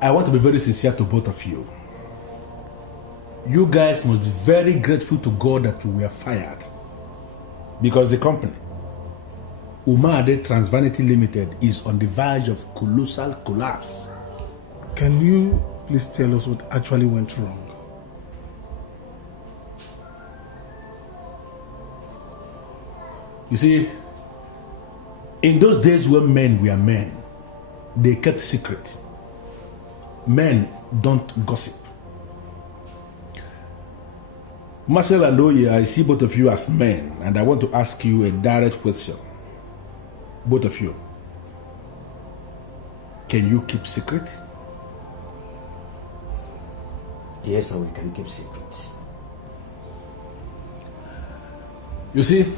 I want to be very sincere to both of you. You guys must be very grateful to God that you were fired. Because the company, Umade Transvanity Limited, is on the verge of colossal collapse. Can you please tell us what actually went wrong? You see, in those days when men were men, they kept secret. Men don't gossip. Marcel and Oye, I see both of you as men, and I want to ask you a direct question. Both of you. Can you keep secret? Yes, sir, we can keep secret. You see,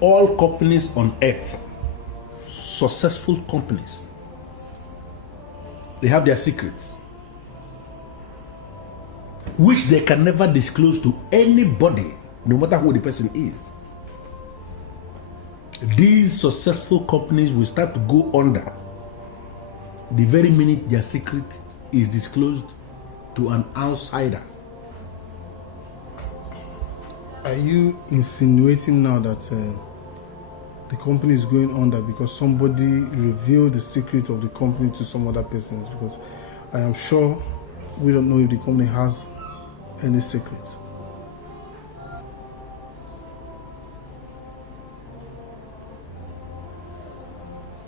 all companies on earth, successful companies, they have their secrets, which they can never disclose to anybody, no matter who the person is. These successful companies will start to go under the very minute their secret is disclosed to an outsider. Are you insinuating now that the company is going under because somebody revealed the secret of the company to some other persons? Because I am sure we don't know if the company has any secrets.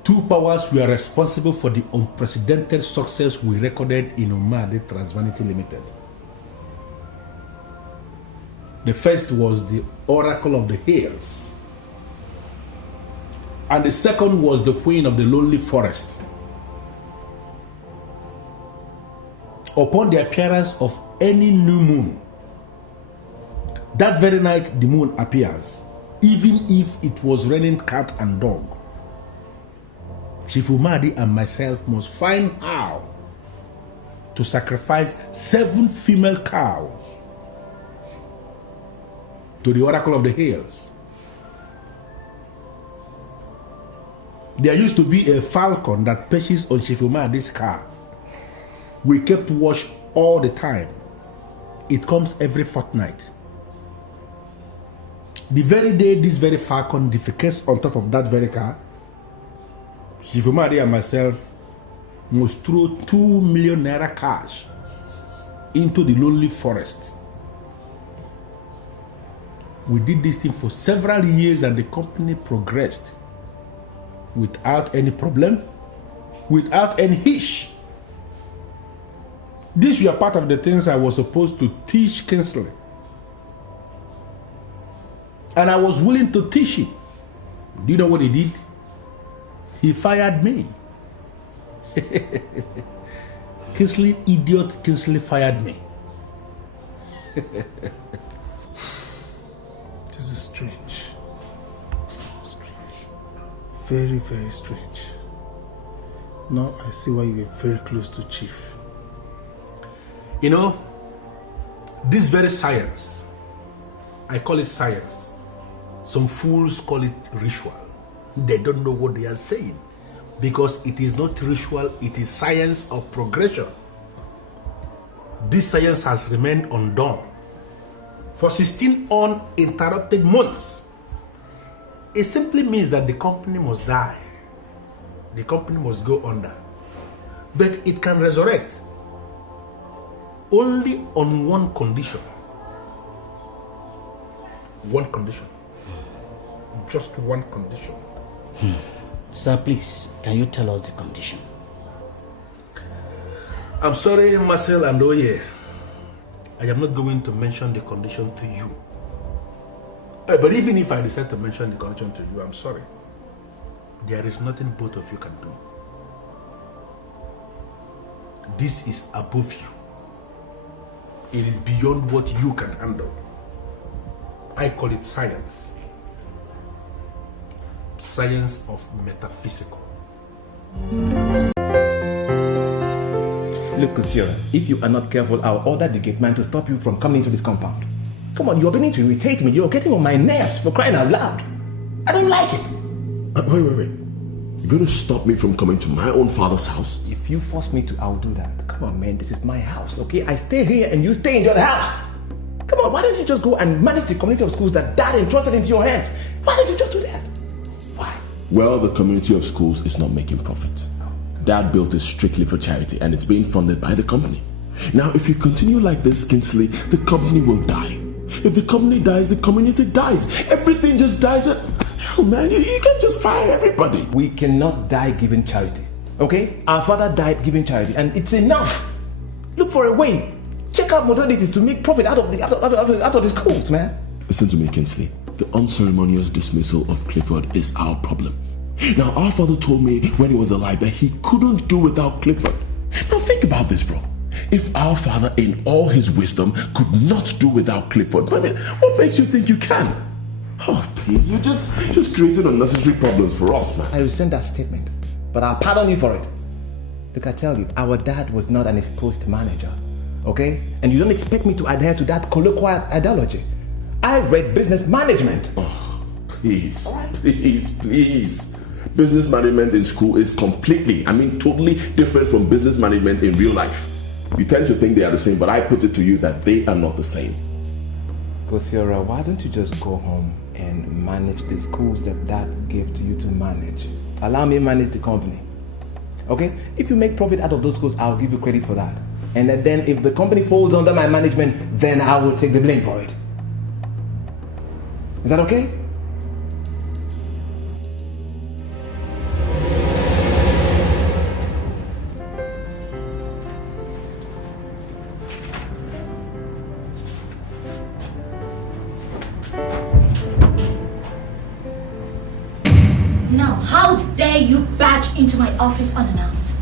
Two powers were responsible for the unprecedented success we recorded in Umade Transvanity Limited. The first was the Oracle of the Hills, and the second was the Queen of the Lonely Forest. Upon the appearance of any new moon, that very night the moon appears, even if it was raining cat and dog. Chief Umadi and myself must find how to sacrifice 7 female cows to the Oracle of the Hills. There used to be a falcon that perches on Chief Umadi's car. We kept watch all the time. It comes every fortnight. The very day this very falcon defecates on top of that very car, Chief Umadi and myself must throw 2 million naira cash into the lonely forest. We did this thing for several years and the company progressed without any problem, without any hitch. These were part of the things I was supposed to teach Kinsley. And I was willing to teach him. Do you know what he did? He fired me. Kinsley, idiot, Kinsley fired me. This is strange. Very, very strange. Now I see why you were very close to Chief. You know, this very science, I call it science. Some fools call it ritual. They don't know what they are saying because it is not ritual, it is science of progression. This science has remained undone for 16 uninterrupted months. It simply means that the company must die. The company must go under. But it can resurrect only on one condition. One condition. Just one condition. Sir, please, can you tell us the condition? I'm sorry, Marcel and Oye. I am not going to mention the condition to you. But even if I decide to mention the condition to you, I'm sorry. There is nothing both of you can do. This is above you. It is beyond what you can handle. I call it science. Science of metaphysical. Look, Kusira, if you are not careful, I'll order the gate man to stop you from coming into this compound. Come on, you're beginning to irritate me. You're getting on my nerves, for crying out loud. I don't like it. Wait. You're going to stop me from coming to my own father's house? If you force me to, I'll do that. Come on, man, this is my house, okay? I stay here and you stay in your house. Come on, why don't you just go and manage the community of schools that Dad entrusted into your hands? Why don't you just do that? Why? Well, the community of schools is not making profit. Dad built it strictly for charity and it's being funded by the company. Now, if you continue like this, Kinsley, the company will die. If the company dies, the community dies. Everything just dies. Hell, man, you can't just fire everybody. We cannot die giving charity, okay? Our father died giving charity and it's enough. Look for a way. Check out modalities to make profit out of the schools, man. Listen to me, Kinsley. The unceremonious dismissal of Clifford is our problem. Now, our father told me when he was alive that he couldn't do without Clifford. Now, think about this, bro. If our father, in all his wisdom, could not do without Clifford, I mean, what makes you think you can? Oh, please, you're just creating unnecessary problems for us, man. I resent that statement, but I'll pardon you for it. Look, I tell you, our dad was not an exposed manager, okay? And you don't expect me to adhere to that colloquial ideology. I read business management. Oh, please. Business management in school is completely, totally different from business management in real life. You tend to think they are the same, but I put it to you that they are not the same. Kosiora, why don't you just go home and manage the schools that Dad gave to you to manage? Allow me to manage the company. Okay? If you make profit out of those schools, I'll give you credit for that. And then if the company falls under my management, then I will take the blame for it. Is that okay? Now, how dare you barge into my office unannounced?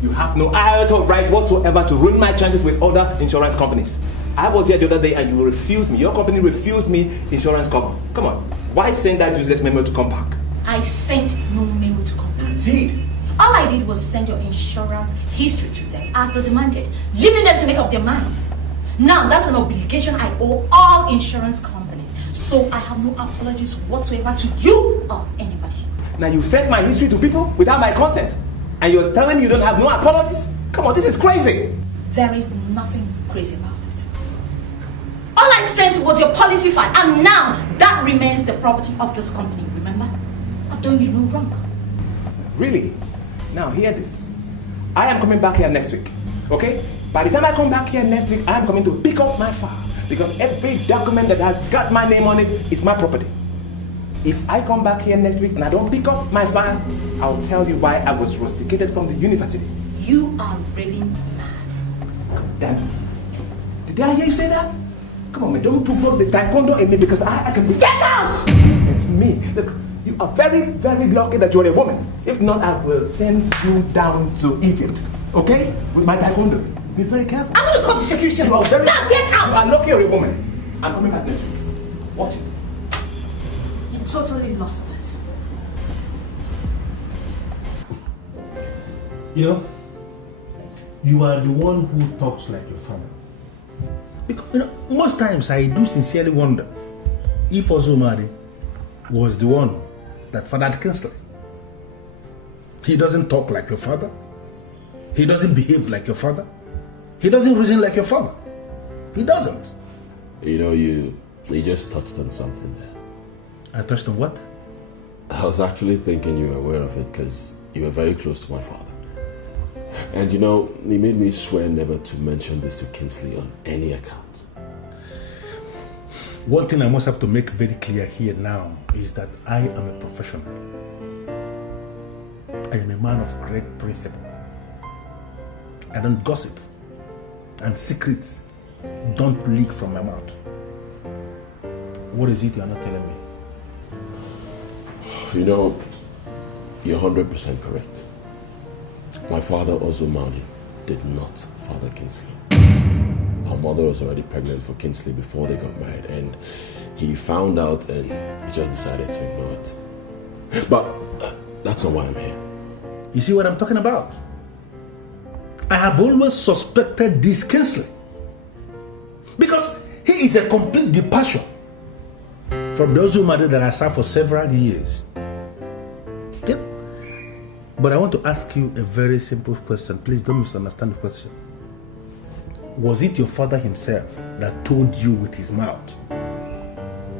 You have no iota of right whatsoever to ruin my chances with other insurance companies. I was here the other day and you refused me. Your company refused me insurance cover. Come on. Why send that useless memo to come back? I sent no memo to come back. Indeed. All I did was send your insurance history to them as they demanded, leaving them to make up their minds. Now, that's an obligation I owe all insurance companies. So I have no apologies whatsoever to you or anybody. Now you sent my history to people without my consent. And you're telling me you don't have no apologies? Come on, this is crazy. There is nothing crazy about it. All I sent was your policy file, and now that remains the property of this company, remember? I've done you no wrong. Really? Now hear this. I am coming back here next week, okay? By the time I come back here next week, I am coming to pick up my file. Because every document that has got my name on it is my property. If I come back here next week and I don't pick up my file, I'll tell you why I was rusticated from the university. You are really mad. Damn. Did I hear you say that? Come on, man, don't provoke the taekwondo in me because I can be. Get out! It's me. Look, you are very, very lucky that you're a woman. If not, I will send you down to Egypt, okay? With my taekwondo. Be very careful. I'm going to call the security. You are very. Now get out! You are lucky you're a woman. I'm coming back next week. Watch it. You totally lost it. You know, you are the one who talks like your father. Because, most times I do sincerely wonder if Ozumari was the one that fathered Kinsley. He doesn't talk like your father. He doesn't behave like your father. He doesn't reason like your father. He doesn't. You just touched on something there. I touched on what? I was actually thinking you were aware of it because you were very close to my father. And he made me swear never to mention this to Kingsley on any account. One thing I must have to make very clear here now is that I am a professional. I am a man of great principle. I don't gossip. And secrets don't leak from my mouth. What is it you are not telling me? You're 100% correct. My father, Ozumari, did not father Kingsley. Our mother was already pregnant for Kingsley before they got married, and he found out and he just decided to ignore it. But that's not why I'm here. You see what I'm talking about? I have always suspected this Kingsley because he is a complete departure from the Ozumari that I served for several years. But I want to ask you a very simple question. Please don't misunderstand the question. Was it your father himself that told you with his mouth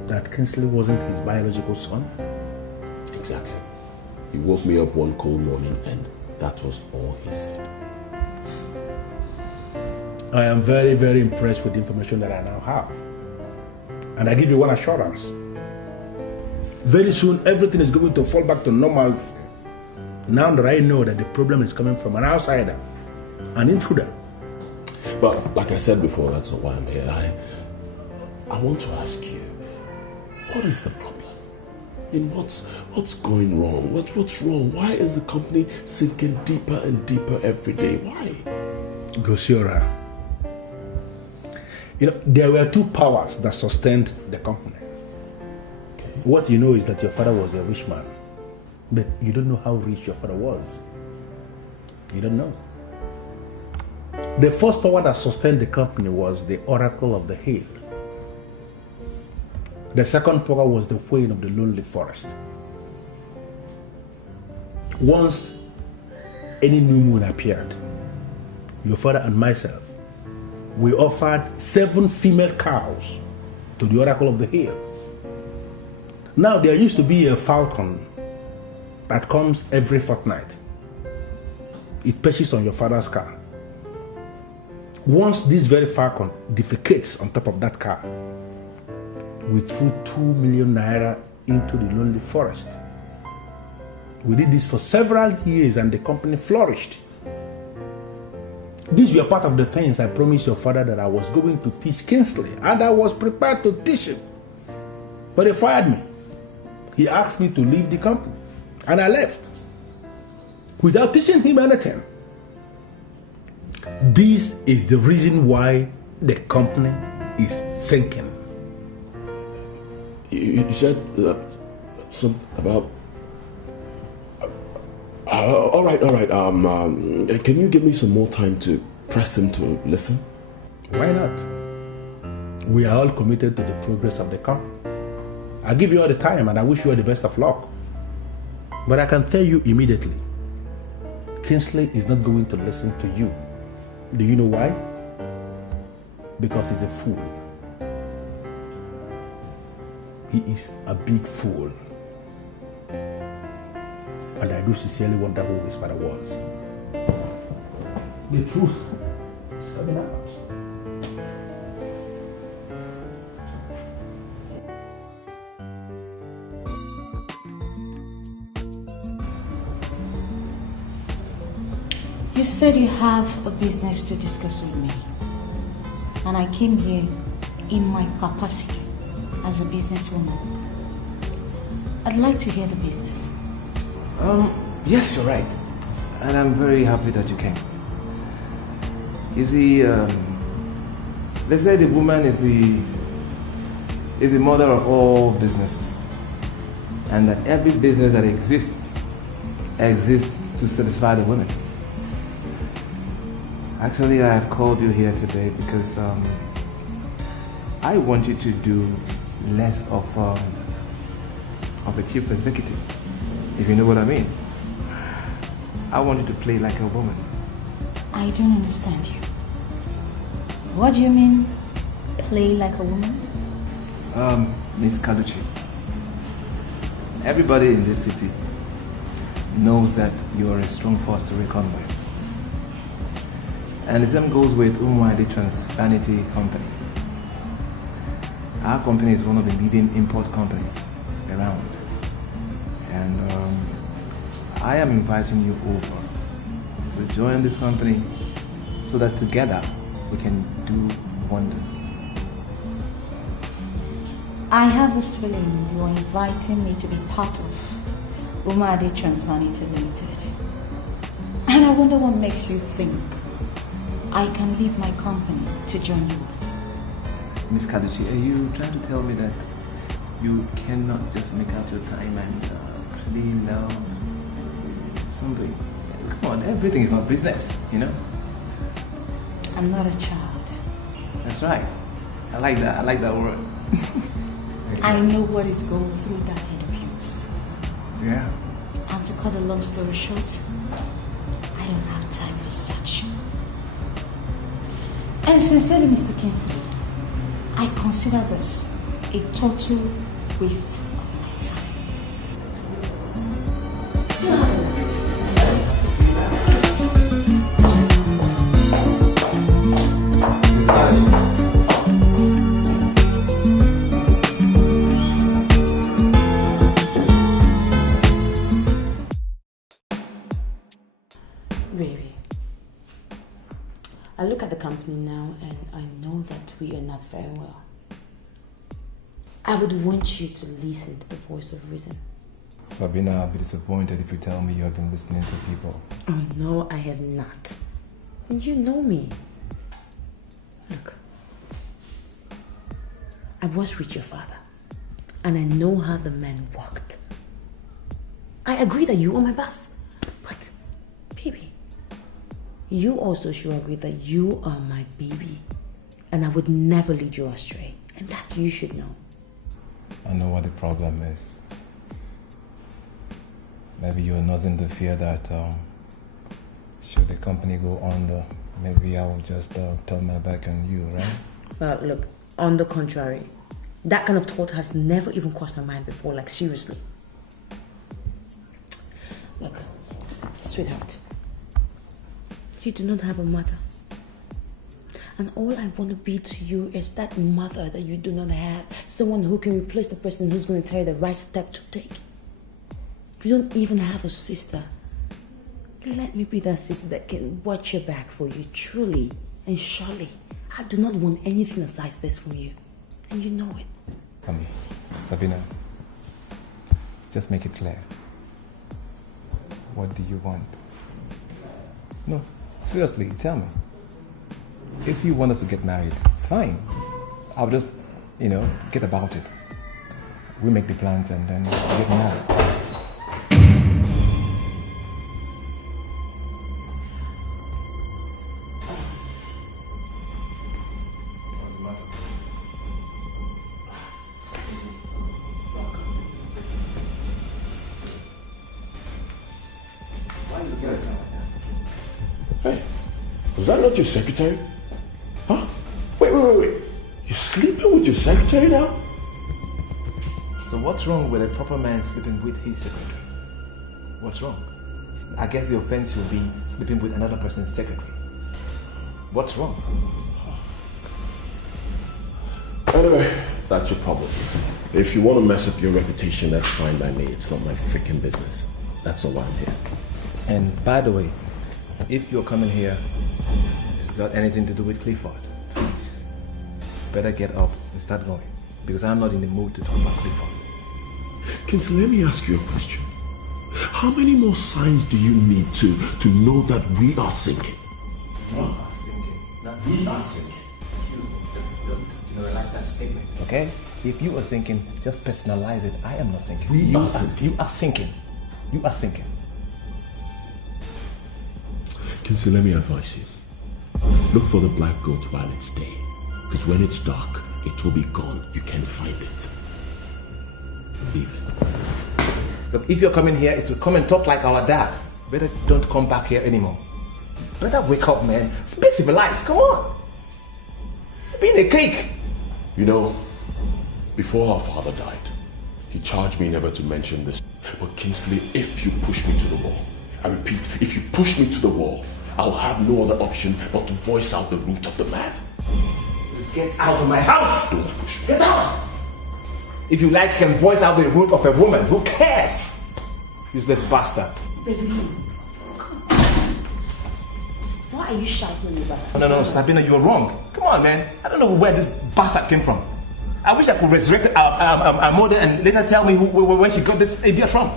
that Kinsley wasn't his biological son? Exactly. He woke me up one cold morning and that was all he said. I am very, very impressed with the information that I now have. And I give you one assurance. Very soon, everything is going to fall back to normalcy. Now that I know that the problem is coming from an outsider, an intruder. But like I said before, that's not why I'm here. I want to ask you, what is the problem? What's going wrong? What's wrong? Why is the company sinking deeper and deeper every day? Why? Gosiora, there were two powers that sustained the company. Okay. What you know is that your father was a rich man, but you don't know how rich your father was. You don't know. The first power that sustained the company was the Oracle of the Hill. The second power was the Queen of the Lonely Forest. Once any new moon appeared, your father and myself, we offered 7 female cows to the Oracle of the Hill. Now there used to be a falcon that comes every fortnight. It perches on your father's car. Once this very falcon defecates on top of that car, we threw 2 million naira into the lonely forest. We did this for several years and the company flourished. These were part of the things I promised your father that I was going to teach Kingsley, and I was prepared to teach him. But he fired me. He asked me to leave the company, and I left without teaching him anything. This is the reason why the company is sinking. You said something about... all right. Can you give me some more time to press him to listen? Why not? We are all committed to the progress of the company. I give you all the time and I wish you all the best of luck. But I can tell you immediately, Kinsley is not going to listen to you. Do you know why? Because he's a fool. He is a big fool. And I do sincerely wonder who his father was. The truth is coming out. You said you have a business to discuss with me. And I came here in my capacity as a businesswoman. I'd like to hear the business. Yes, you're right. And I'm very happy that you came. You see, they say the woman is the mother of all businesses. And that every business that exists to satisfy the woman. Actually, I have called you here today because I want you to do less of a chief executive, if you know what I mean. I want you to play like a woman. I don't understand you. What do you mean, play like a woman? Miss Kaduchi, everybody in this city knows that you are a strong force to reckon with. And the same goes with Umuadi Vanity Company. Our company is one of the leading import companies around. And I am inviting you over to join this company so that together we can do wonders. I have this feeling you are inviting me to be part of Umuadi Vanity Limited. And I wonder what makes you think I can leave my company to join yours. Miss Kaduchi, are you trying to tell me that you cannot just make out your time and play love, something? Come on, everything is not business, you know? I'm not a child. That's right. I like that word. I know what is going through that head of yours. Yeah. I'm And to cut a long story short, I don't have time for such. And sincerely, Mr. Kinsley, I consider this a total waste of my time. Baby, I look at the company now and I know that we are not very well. I would want you to listen to the voice of reason. Sabina, I'll be disappointed if you tell me you have been listening to people. Oh no, I have not. And you know me. Look, I was with your father and I know how the man worked. I agree that you are my boss, but baby, you also should agree that you are my baby and I would never lead you astray, and that you should know. I know what the problem is. Maybe you're nursing the fear that should the company go under, maybe I will just turn my back on you, right? Well, look, on the contrary, that kind of thought has never even crossed my mind before, like seriously. Look, sweetheart, you do not have a mother. And all I want to be to you is that mother that you do not have. Someone who can replace the person who's going to tell you the right step to take. You don't even have a sister. Let me be that sister that can watch your back for you, truly and surely. I do not want anything aside this from you. And you know it. Sabina, just make it clear. What do you want? No, seriously, tell me. If you want us to get married, fine. I'll just, get about it. We make the plans and then get married. Hey, was that not your secretary? Huh? Wait. You're sleeping with your secretary now? So what's wrong with a proper man sleeping with his secretary? What's wrong? I guess the offense will be sleeping with another person's secretary. What's wrong? Anyway, that's your problem. If you want to mess up your reputation, that's fine by me. It's not my freaking business. That's all I'm here. And by the way, if you're coming here, it's got anything to do with Clifford, please, better get up and start going. Because I'm not in the mood to talk about Clifford. Kinsley, let me ask you a question. How many more signs do you need to know that we are sinking? We are sinking. Not we are sinking. Excuse me, just don't generalize that statement, okay? If you are sinking, just personalize it. I am not sinking. You are sinking. You are sinking. Kinsley, let me advise you. Look for the black goat while it's day. Because when it's dark, it will be gone. You can't find it. Leave it. Look, if you're coming here, it's to come and talk like our dad. Better don't come back here anymore. Better wake up, man. Be civilized. Come on. Be in a cake. Before our father died, he charged me never to mention this. But Kingsley, if you push me to the wall, I repeat, if you push me to the wall, I'll have no other option but to voice out the root of the man. Just get out of my house. Don't push me. Get out. If you like, you can voice out the root of a woman. Who cares? Useless bastard. Baby, why are you shouting me about? No, Sabina, you're wrong. Come on, man. I don't know where this bastard came from. I wish I could resurrect our mother and later tell me where she got this idiot from.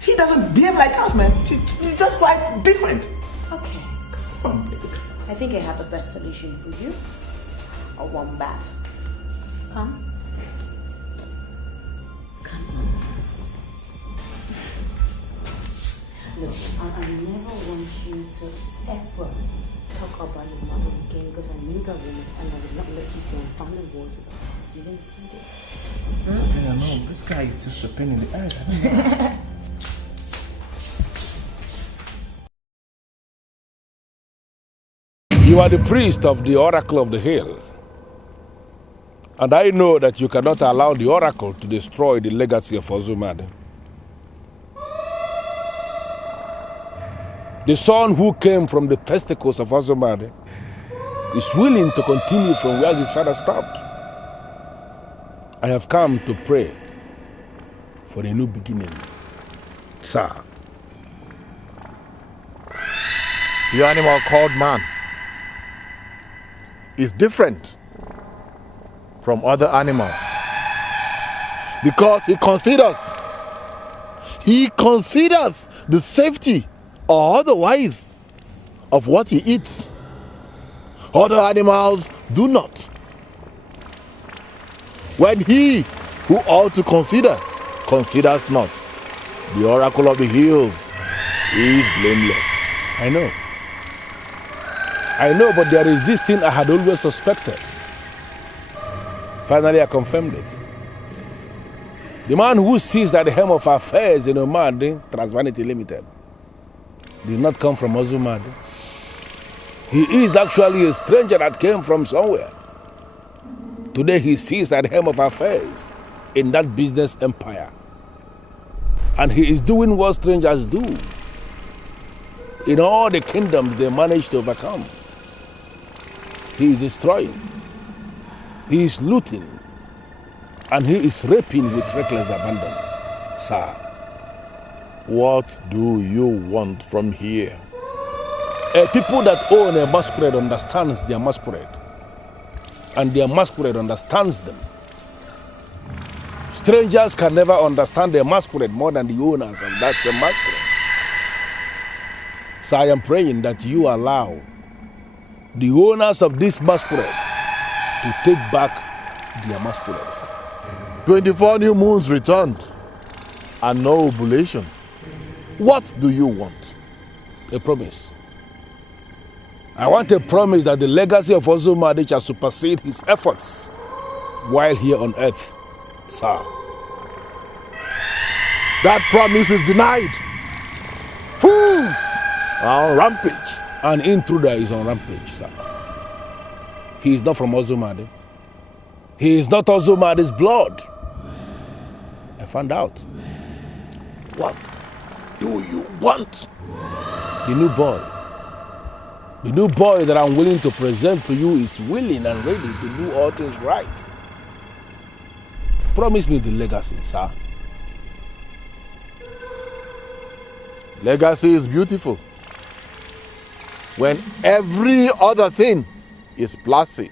He doesn't behave like us, man. He's just quite different. Okay. Come on, baby. I think I have the best solution for you. A warm bath. Come. Come on. Look, I never want you to ever talk about your mother again because I knew that woman and I would not let you see unfounded words about her. You understand it? Sabina, no, this guy is just a pain in the ass. I don't know. You are the priest of the Oracle of the Hill. And I know that you cannot allow the Oracle to destroy the legacy of Ozumade. The son who came from the testicles of Ozumade is willing to continue from where his father stopped. I have come to pray for a new beginning, sir. The animal called man is different from other animals because he considers the safety or otherwise of what he eats. Other animals do not. When he who ought to consider considers not, the Oracle of the Hills is blameless. I know, but there is this thing I had always suspected. Finally, I confirmed it. The man who sees at the helm of affairs in Transvanity Limited did not come from Ozumade. He is actually a stranger that came from somewhere. Today he sees at the helm of affairs in that business empire. And he is doing what strangers do. In all the kingdoms they manage to overcome. He is destroying. He is looting. And he is raping with reckless abandon. Sir. What do you want from here? A people that own a masquerade understands their masquerade. And their masquerade understands them. Strangers can never understand their masquerade more than the owners of that same masquerade. So I am praying that you allow the owners of this masquerade to take back their masquerades. 24 new moons returned and no ovulation. What do you want? A promise. I want a promise that the legacy of Ozumade shall supersede his efforts while here on earth, sir. That promise is denied. Fools are on rampage. An intruder is on rampage, sir. He is not from Ozumade. He is not Ozumade's blood. I found out. What do you want? The new boy. The new boy that I'm willing to present to you is willing and ready to do all things right. Promise me the legacy, sir. Legacy is beautiful when every other thing is placid.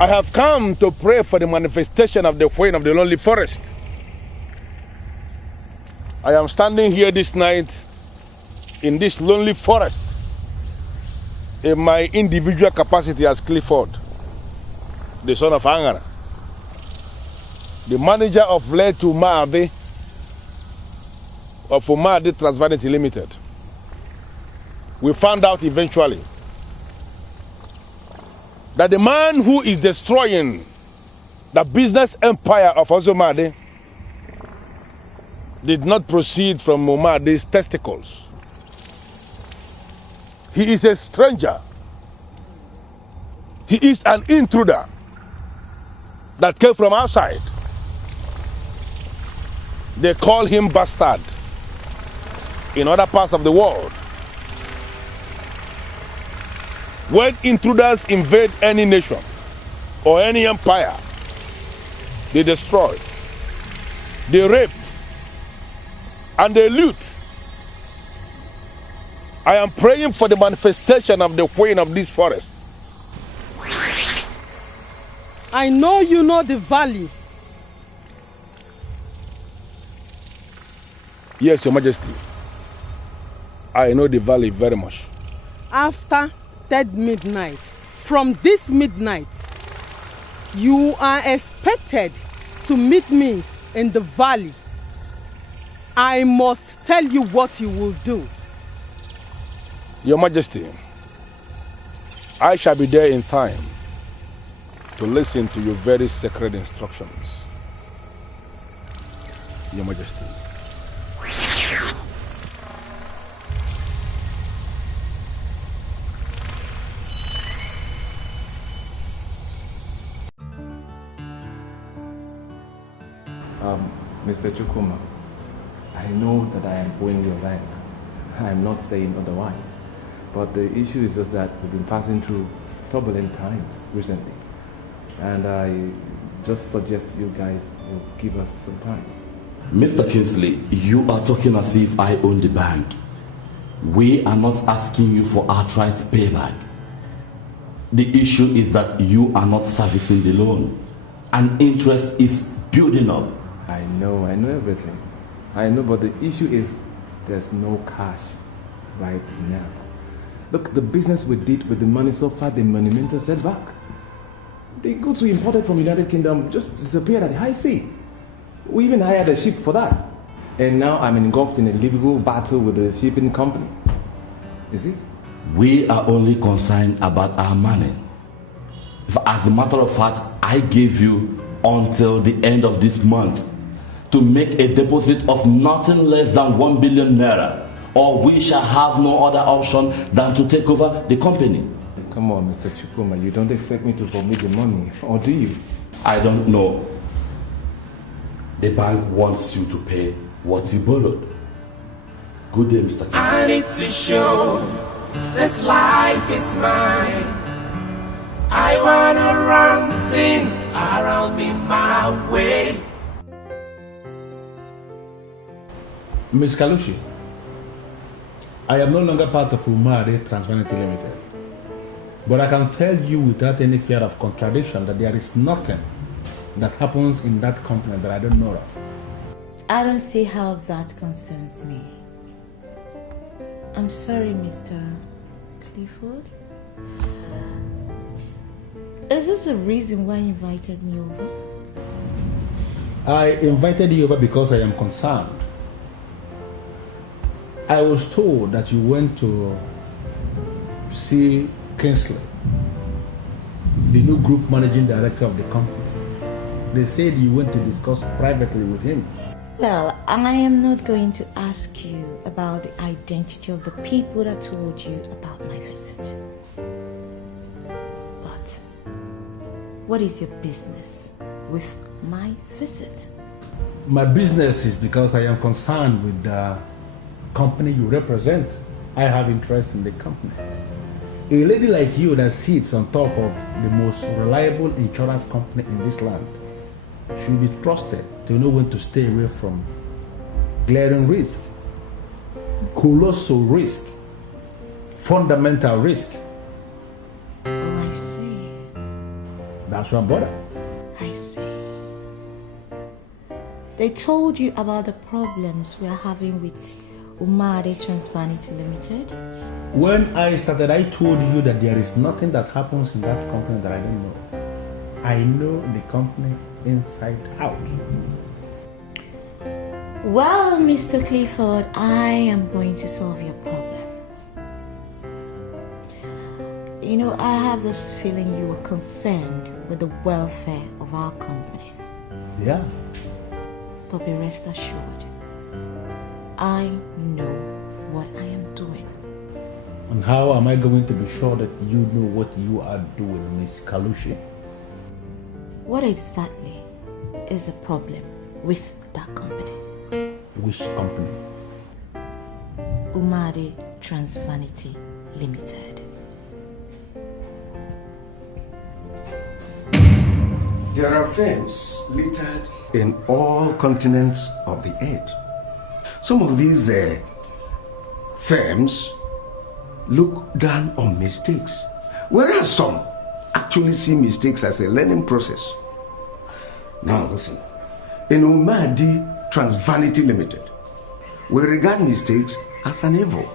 I have come to pray for the manifestation of the Queen of the Lonely Forest. I am standing here this night in this lonely forest in my individual capacity as Clifford, the son of Angara, the manager of Letu Maade of Maade Transvanity Limited. We found out eventually that the man who is destroying the business empire of Ozumade did not proceed from Momade's testicles. He is a stranger. He is an intruder that came from outside. They call him bastard in other parts of the world. When intruders invade any nation or any empire, they destroy, they rape, and they loot. I am praying for the manifestation of the queen of this forest. I know you know the valley. Yes, Your Majesty. I know the valley very much. After 3rd midnight, from this midnight, you are expected to meet me in the valley. I must tell you what you will do. Your Majesty, I shall be there in time to listen to your very sacred instructions, Your Majesty. Mr. Chukwuemeka, I know that I am owing you rank. I am not saying otherwise. But the issue is just that we've been passing through turbulent times recently. And I just suggest you guys will give us some time. Mr. Kinsley, you are talking as if I own the bank. We are not asking you for outright payback. The issue is that you are not servicing the loan, and interest is building up. I know everything. I know, but the issue is there's no cash right now. Look, the business we did with the money so far, the monumental setback. The goods we imported from the United Kingdom just disappeared at the high sea. We even hired a ship for that. And now I'm engulfed in a legal battle with the shipping company. You see? We are only concerned about our money. As a matter of fact, I gave you until the end of this month to make a deposit of nothing less than 1 billion naira, or we shall have no other option than to take over the company. Come on, Mr. Chukwuemeka, you don't expect me to vomit the money, or do you? I don't know. The bank wants you to pay what you borrowed. Good day, Mr. Kinsley. I need to show this life is mine. I wanna run things around me my way. Ms. Kalushi, I am no longer part of Chiemerie.Directed Limited. But I can tell you without any fear of contradiction that there is nothing that happens in that company that I don't know of. I don't see how that concerns me. I'm sorry, Mr. Clifford. Is this the reason why you invited me over? I invited you over because I am concerned. I was told that you went to see Kinsley, the new group managing director of the company. They said you went to discuss privately with him. Well, I am not going to ask you about the identity of the people that told you about my visit. But what is your business with my visit? My business is because I am concerned with the company you represent. I have interest in the company. A lady like you that sits on top of the most reliable insurance company in this land should be trusted to know when to stay away from glaring risk, colossal risk, fundamental risk. Oh, I see. That's what I'm bothered. I see. They told you about the problems we are having with Chiemerie.Directed Limited? When I started, I told you that there is nothing that happens in that company that I don't know. I know the company inside out. Well, Mr. Clifford, I am going to solve your problem. You know, I have this feeling you are concerned with the welfare of our company. Yeah. But be rest assured, I know what I am doing. And how am I going to be sure that you know what you are doing, Miss Kalushi? What exactly is the problem with that company? Which company? Chiemerie.Directed Limited. There are firms littered in all continents of the earth. Some of these firms look down on mistakes, whereas some actually see mistakes as a learning process. Now listen, in Chiemerie.Directed Limited, we regard mistakes as an evil.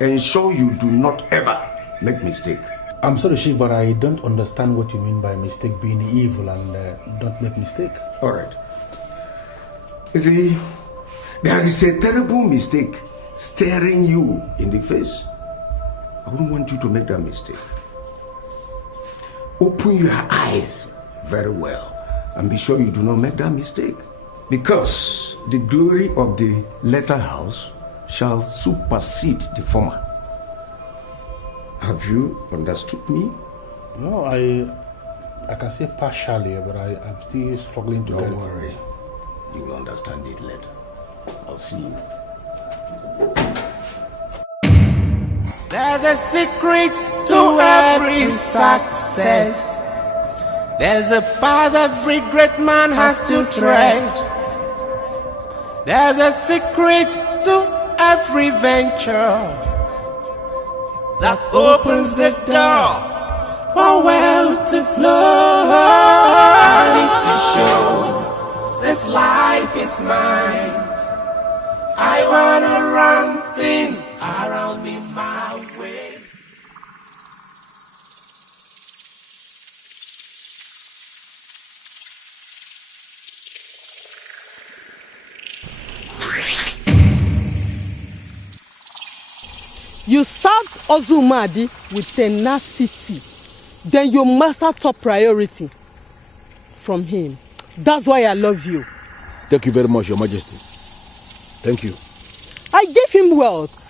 Ensure you do not ever make mistake. I'm sorry, Chief, but I don't understand what you mean by mistake being evil and don't make mistake. All right. You see, there is a terrible mistake staring you in the face. I wouldn't want you to make that mistake. open your eyes very well and be sure you do not make that mistake. Because the glory of the latter house shall supersede the former. Have you understood me? No, I can say partially, but I'm still struggling to get it. Don't worry. You will understand it later. I'll see you. There's a secret to every success. There's a path every great man has to tread. There's a secret to every venture that opens the door for wealth to flow. I need to show this life is mine. I wanna run things around me my way. You served Ozumadi with tenacity. Then you master top priority from him. That's why I love you. Thank you very much, Your Majesty. Thank you. I gave him wealth.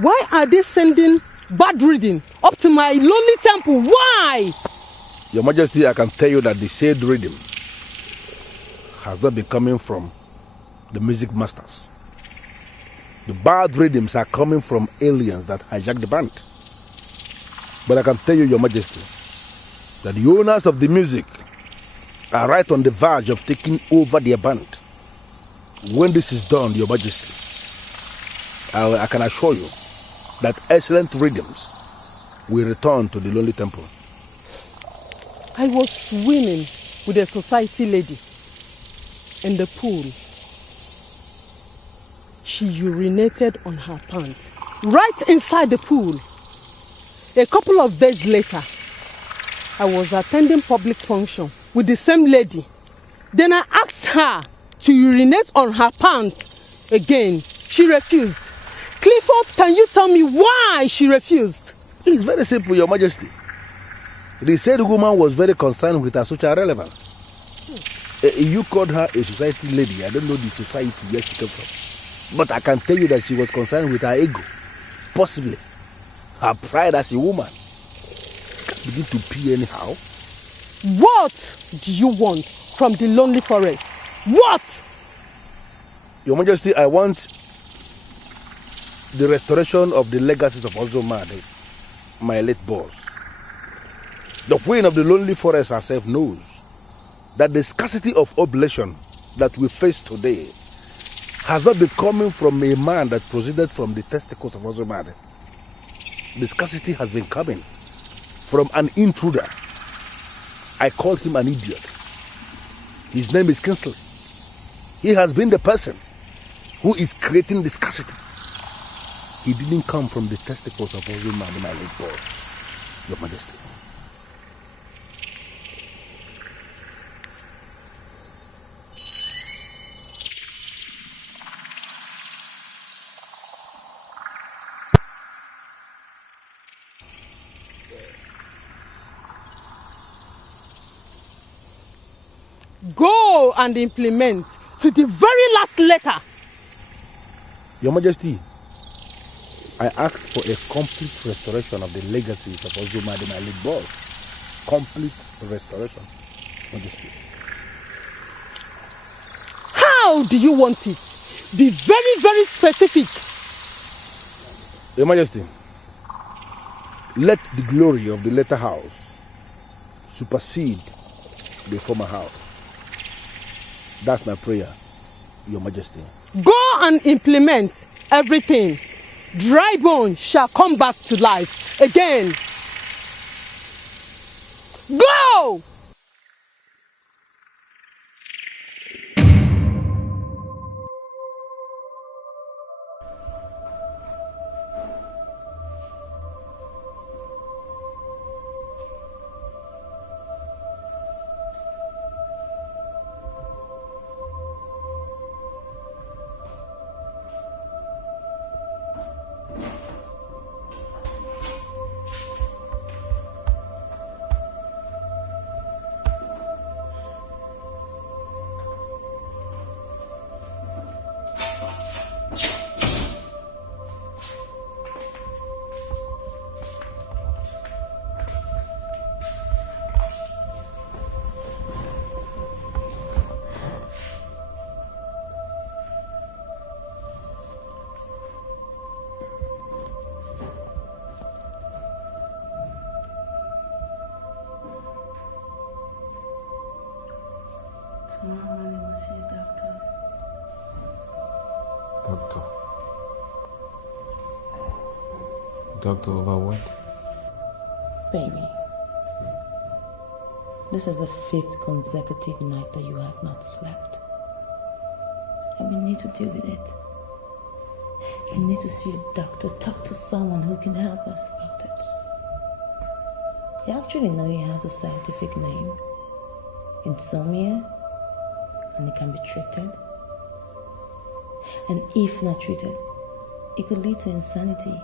Why are they sending bad reading up to my lonely temple? Why? Your Majesty, I can tell you that the said rhythm has not been coming from the music masters. The bad rhythms are coming from aliens that hijack the band. But I can tell you, Your Majesty, that the owners of the music are right on the verge of taking over their band. When this is done, Your Majesty, I can assure you that excellent rhythms will return to the Lonely Temple. I was swimming with a society lady in the pool. She urinated on her pants right inside the pool. A couple of days later, I was attending public function with the same lady. Then I asked her to urinate on her pants again. She refused. Clifford, can you tell me why she refused? It's very simple, Your Majesty. The said woman was very concerned with her social relevance. You called her a society lady. I don't know the society where she came from. But I can tell you that she was concerned with her ego. Possibly. Her pride as a woman. Can't begin to pee anyhow. What do you want from the lonely forest? What? Your Majesty, I want the restoration of the legacies of Ozumadi, my late boss. The queen of the lonely forest herself knows that the scarcity of oblation that we face today has not been coming from a man that proceeded from the testicles of Ozumadi. The scarcity has been coming from an intruder. I call him an idiot. His name is Kinsley. He has been the person who is creating the scarcity. He didn't come from the testicles of Ozumadi, my late boss, Your Majesty. Go and implement to the very last letter. Your Majesty, I ask for a complete restoration of the legacies of Ozumadi, my late boss. Complete restoration, Majesty. How do you want it? Be very, very specific. Your Majesty, let the glory of the latter house supersede the former house. That's my prayer, Your Majesty. Go and implement everything. Dry bones shall come back to life again. Go! Doctor. Doctor over what? Baby, this is the 5th consecutive night that you have not slept. And we need to deal with it. You need to see a doctor, talk to someone who can help us about it. You actually know it has a scientific name. Insomnia. And it can be treated. And if not treated, it could lead to insanity.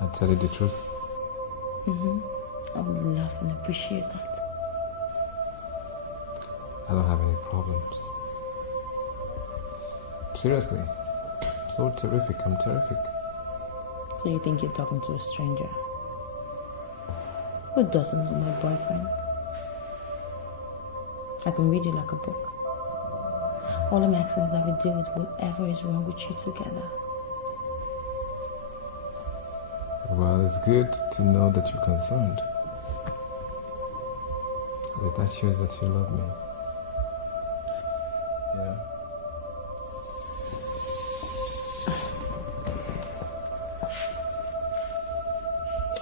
I'll tell you the truth. I would love and appreciate that. I don't have any problems. Seriously. So terrific. I'm terrific. So you think you're talking to a stranger? Who doesn't know my boyfriend? I can read you like a book. All I'm asking is that we deal with whatever is wrong with you together. Well, it's good to know that you're concerned. That shows that you love me. Yeah.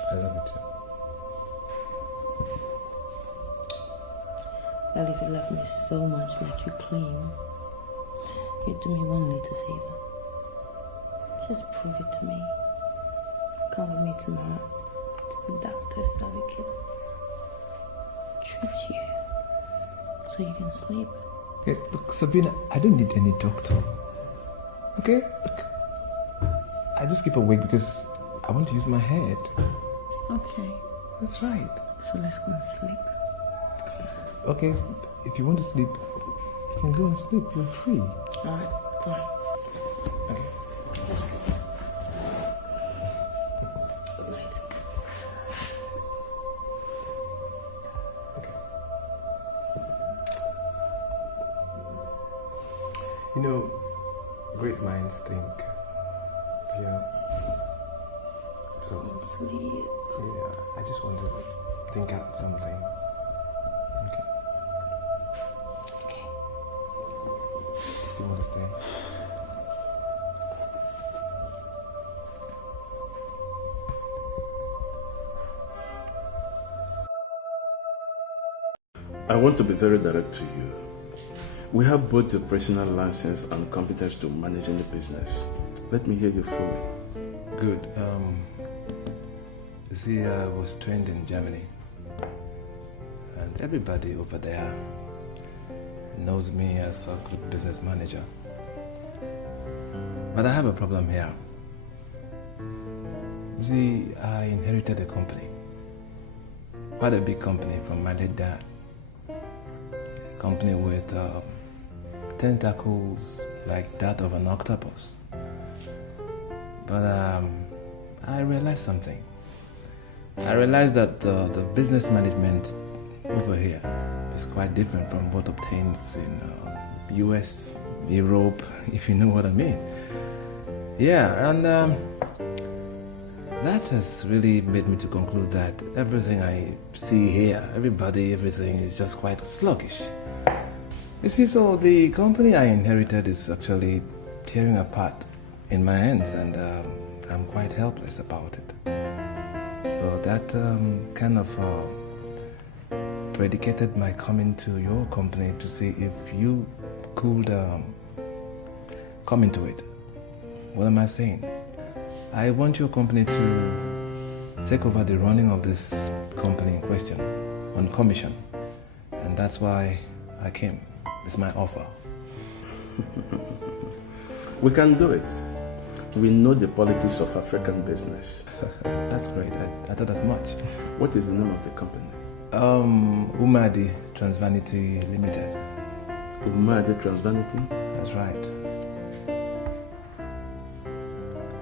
I love you too. Well, if you love me so much like you claim, you do me one little favor. Just prove it to me. Come with me tomorrow to the doctor's so we can treat you so you can sleep. Hey, look, Sabina, I don't need any doctor. Okay? Look, I just keep awake because I want to use my head. Okay. That's right. So let's go and sleep. Okay, if you want to sleep, you can go and sleep. You're free. Alright, fine. Okay. Let's sleep. Good night. Okay. You know, great minds think. Yeah. So, Sleep. yeah, I just want to think out something. Okay. Okay. Still want to stay? I want to be very direct to you. We have both the operational license and competence to managing the business. Let me hear you fully. Good. You see, I was trained in Germany. And everybody over there knows me as a good business manager. But I have a problem here. You see, I inherited a company. Quite a big company from my late dad. A company with tentacles like that of an octopus. But I realized something. I realized that the business management over here is quite different from what obtains in US, Europe, if you know what I mean. Yeah, and that has really made me to conclude that everything I see here, everything is just quite sluggish. You see, so the company I inherited is actually tearing apart in my hands, and I'm quite helpless about it. So that kind of predicated my coming to your company to see if you could come into it. What am I saying? I want your company to take over the running of this company in question on commission, and that's why I came. It's my offer. We can do it. We know the politics of African business. That's great. I thought as much. What is the name of the company? Umadi Transvanity Limited. Umadi Transvanity? That's right.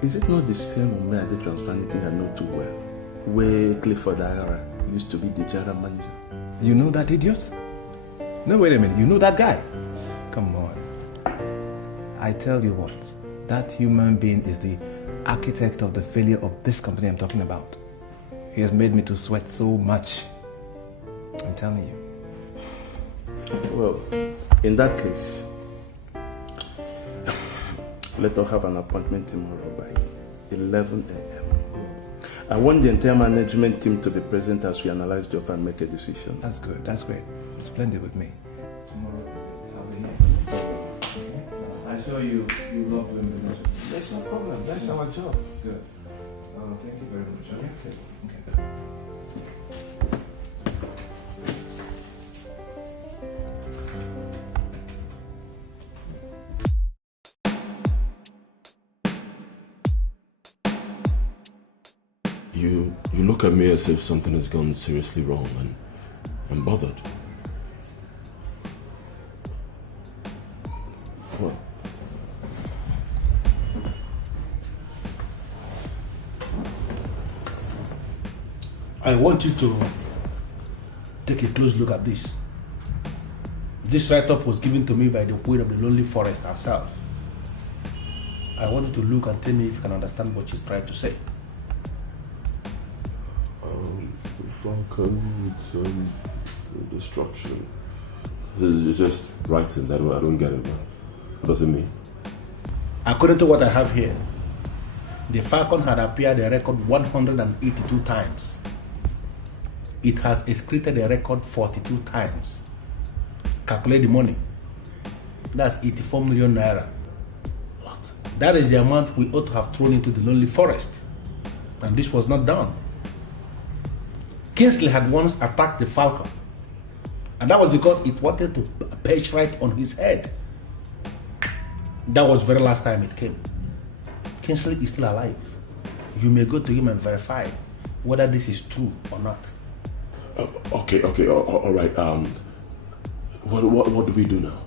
Is it not the same Umadi Transvanity I know too well? Where Clifford Agara used to be the general manager? You know that idiot? No, wait a minute. You know that guy? Come on. I tell you what. That human being is the architect of the failure of this company I'm talking about. He has made me to sweat so much. I'm telling you. Well, in that case, let us have an appointment tomorrow by 11 a.m. I want the entire management team to be present as we analyze the offer and make a decision. That's good. That's great. Splendid with me. Tomorrow, I'll be here. I assure you love doing business. There's no problem. That's our job. Good. Thank you very much. Okay. You look at me as if something has gone seriously wrong, and I'm bothered. What? I want you to take a close look at this. This write-up was given to me by the queen of the lonely forest herself. I want you to look and tell me if you can understand what she's trying to say. Destruction. It's just writing. I don't get it. What does it mean? According to what I have here, the falcon had appeared a record 182 times. It has excreted a record 42 times. Calculate the money. That's 84 million naira. What? That is the amount we ought to have thrown into the lonely forest. And this was not done. Kinsley had once attacked the falcon. And that was because it wanted to perch right on his head. That was the very last time it came. Kinsley is still alive. You may go to him and verify whether this is true or not. Okay, all right. What do we do now?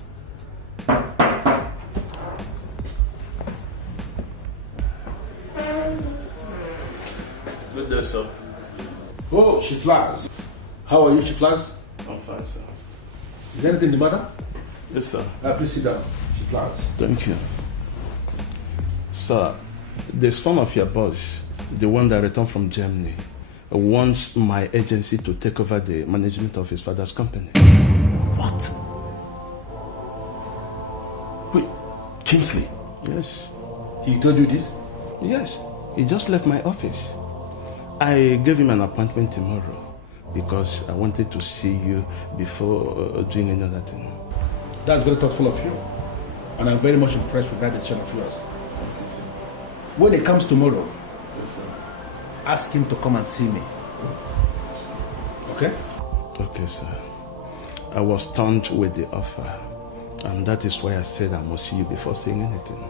Good day, sir. Oh, Shiflaz. How are you, Shiflaz? I'm fine, sir. Is there anything the matter? Yes, sir. Please sit down, Shiflaz. Thank you. Sir, the son of your boss, the one that returned from Germany, wants my agency to take over the management of his father's company. What? Wait, Kingsley? Yes. He told you this? Yes. He just left my office. I gave him an appointment tomorrow because I wanted to see you before doing another thing. That's very thoughtful of you. And I'm very much impressed with that decision of yours. Thank you, sir. When he comes tomorrow, Yes, sir. ask him to come and see me. Okay? Okay, sir. I was stunned with the offer, and that is why I said I must see you before saying anything.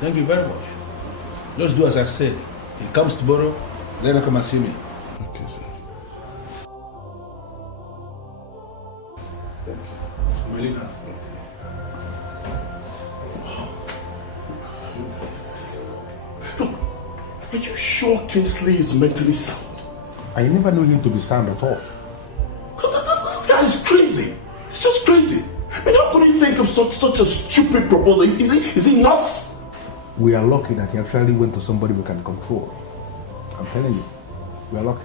Thank you very much. Just do as I said. He comes tomorrow, let him come and see me. Okay, sir. Thank you. Melina. Look, are you sure Kingsley is mentally sound? I never knew him to be sound at all. This guy is crazy. He's just crazy. I mean, how could he think of such a stupid proposal? Is he nuts? We are lucky that he actually went to somebody we can control. I'm telling you, we are lucky.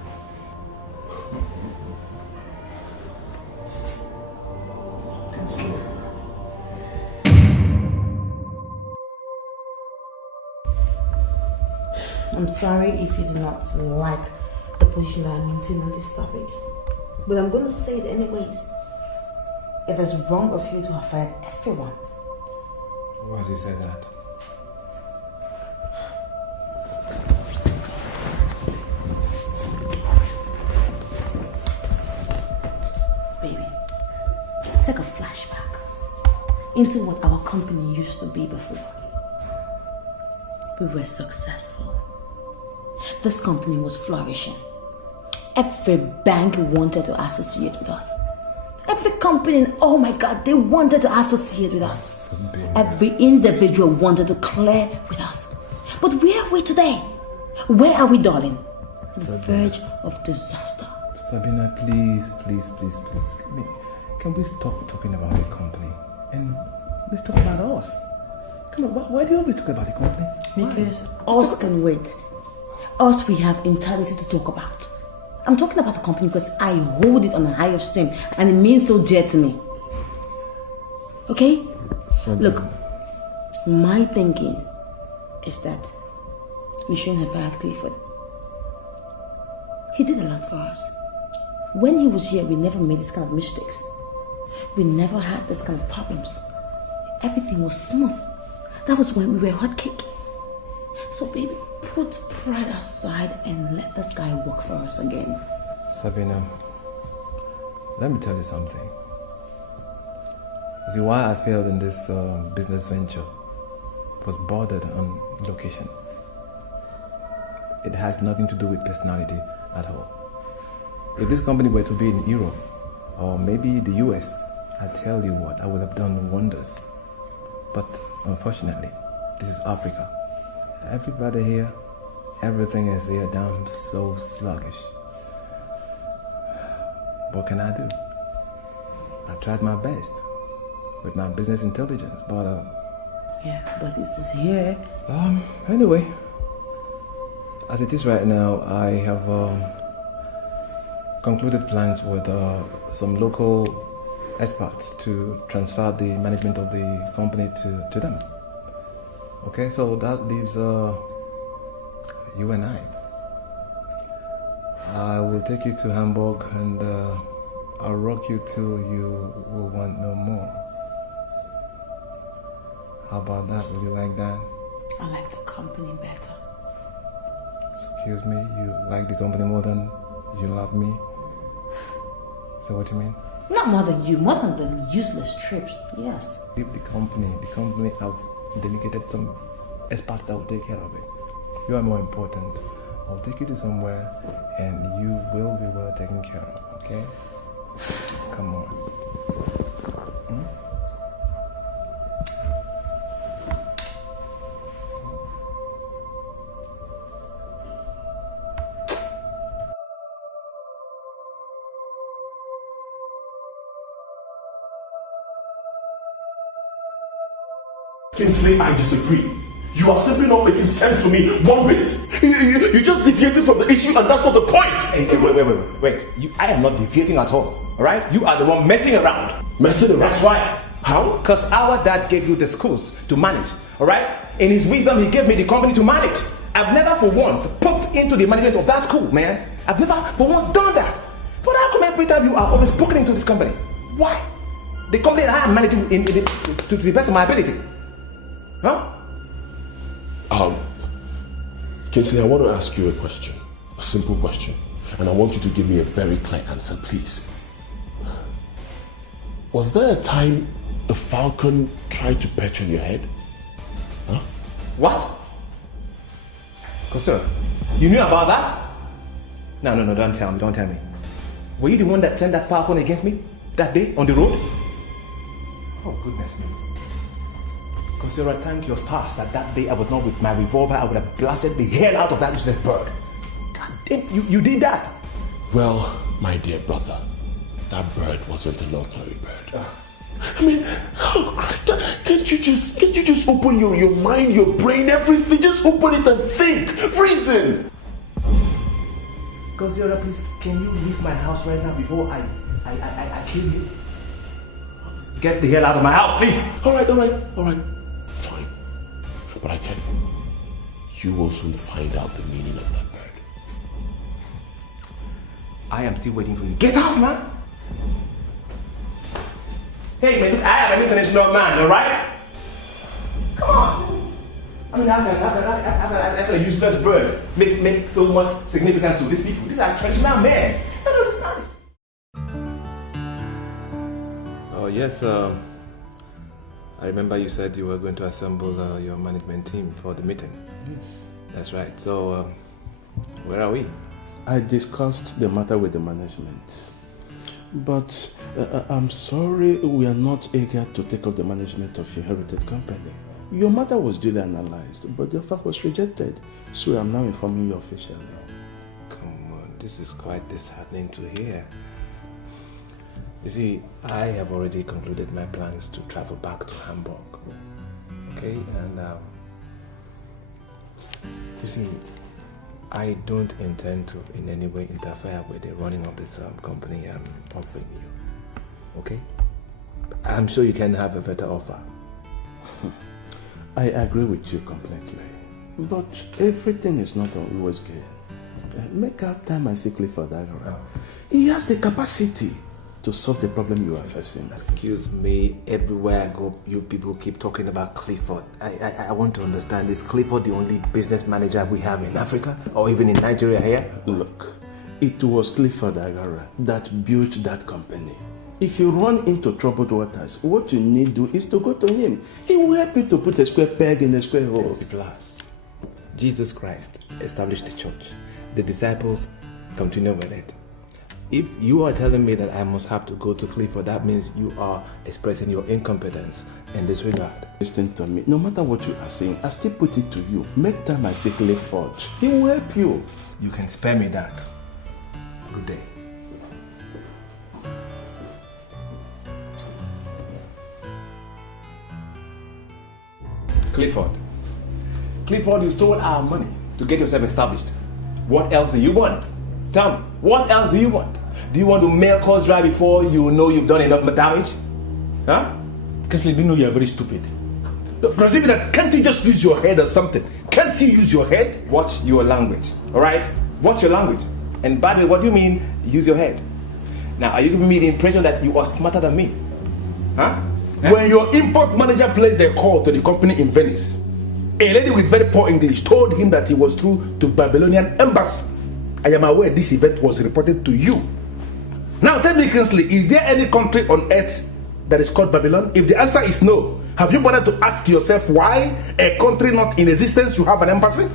I'm sorry if you do not like the position that I maintain on this topic, but I'm going to say it anyways. It is wrong of you to have fired everyone. Why do you say that? Baby, take a flashback into what our company used to be before. We were successful. This company was flourishing. Every bank wanted to associate with us. Every company, oh my God, they wanted to associate with us. Every individual wanted to clear with us. But where are we today? Where are we, darling? The verge of disaster. Sabina, please. Can we stop talking about the company and let's talk about us? Come on, why do you always talk about the company? Because us can wait. Us, we have eternity to talk about. I'm talking about the company because I hold it on a high esteem and it means so dear to me. Okay? Look, my thinking is that we shouldn't have fired Clifford. He did a lot for us. When he was here, we never made this kind of mistakes. We never had this kind of problems. Everything was smooth. That was when we were hot cake. So baby, put pride aside and let this guy work for us again. Sabina, let me tell you something. You see, why I failed in this business venture was bordered on location. It has nothing to do with personality at all. If this company were to be in Europe or maybe the US, I tell you what, I would have done wonders. But unfortunately, this is Africa. Everybody here, everything is here damn so sluggish. What can I do? I tried my best with my business intelligence, but yeah, but this is here. Anyway, as it is right now, I have concluded plans with some local experts to transfer the management of the company to them. Okay, so that leaves you and I. I will take you to Hamburg and I'll rock you till you will want no more. How about that? Would you like that? I like the company better. Excuse me, you like the company more than you love me? Is that what you mean? Not more than you, more than the useless trips, yes. Leave the company I've delegated some experts that will take care of it. You are more important. I'll take you to somewhere and you will be well taken care of, okay? Come on. Kingsley, I disagree. You are simply not making sense to me one bit. You just deviated from the issue and that's not the point. Hey, wait. I am not deviating at all, alright? You are the one messing around. Messing around? That's right. How? Because our dad gave you the schools to manage, alright? In his wisdom, he gave me the company to manage. I've never for once put into the management of that school, man. I've never for once done that. But how come every time you are always booking into this company? Why? The company I am managing to the best of my ability. Huh? Kinsley, I want to ask you a question. A simple question. And I want you to give me a very clear answer, please. Was there a time the falcon tried to perch on your head? Huh? What? Sir, you knew about that? No, don't tell me. Were you the one that sent that falcon against me that day on the road? Oh, goodness me. Consider thank your stars that day I was not with my revolver, I would have blasted the hell out of that useless bird. God damn, you did that. Well, my dear brother, that bird wasn't an ordinary bird. I mean, oh Christ, can't you just open your mind, your brain, everything? Just open it and think. Reason. Consider, please, can you leave my house right now before I kill you? Get the hell out of my house, please. All right. Fine. But I tell you, you will soon find out the meaning of that bird. I am still waiting for you. Get out, man! Hey, man, I am an international man, all right? Come on! I mean, how can a useless bird make so much significance to these people? These are traditional men. I don't understand it. Oh, yes, I remember you said you were going to assemble your management team for the meeting. That's right. So, where are we? I discussed the matter with the management. But I'm sorry we are not eager to take up the management of your heritage company. Your matter was duly analyzed, but the fact was rejected. So I'm now informing you officially. Come on, this is quite disheartening to hear. You see, I have already concluded my plans to travel back to Hamburg. Okay, and you see, I don't intend to in any way interfere with the running of this company I'm offering you. Okay? I'm sure you can have a better offer. I agree with you completely. But everything is not always good. Make out time and see Clifford. He has the capacity to solve the problem you are facing. Excuse me, everywhere I go, you people keep talking about Clifford. I want to understand, is Clifford the only business manager we have in Africa or even in Nigeria here? Look, it was Clifford Agara that built that company. If you run into troubled waters, what you need to do is to go to him. He will help you to put a square peg in a square hole. Jesus Christ established the church. The disciples continue with it. If you are telling me that I must have to go to Clifford, that means you are expressing your incompetence in this regard. Listen to me. No matter what you are saying, I still put it to you. Make time and say Clifford. He will help you. You can spare me that. Good day. Clifford, you stole our money to get yourself established. What else do you want? Tell me, what else do you want? Do you want to milk us dry before you know you've done enough damage? Huh? Kinsley, do you know you're very stupid? Look, does it mean that can't you just use your head or something? Can't you use your head? Watch your language, alright? Watch your language. And by the way, what do you mean, use your head? Now, are you giving me the impression that you are smarter than me? Huh? When your import manager placed a call to the company in Venice, a lady with very poor English told him that he was through to Babylonian embassy. I am aware this event was reported to you. Now tell me, Kinsley, is there any country on earth that is called Babylon? If the answer is no, have you bothered to ask yourself why a country not in existence you have an embassy?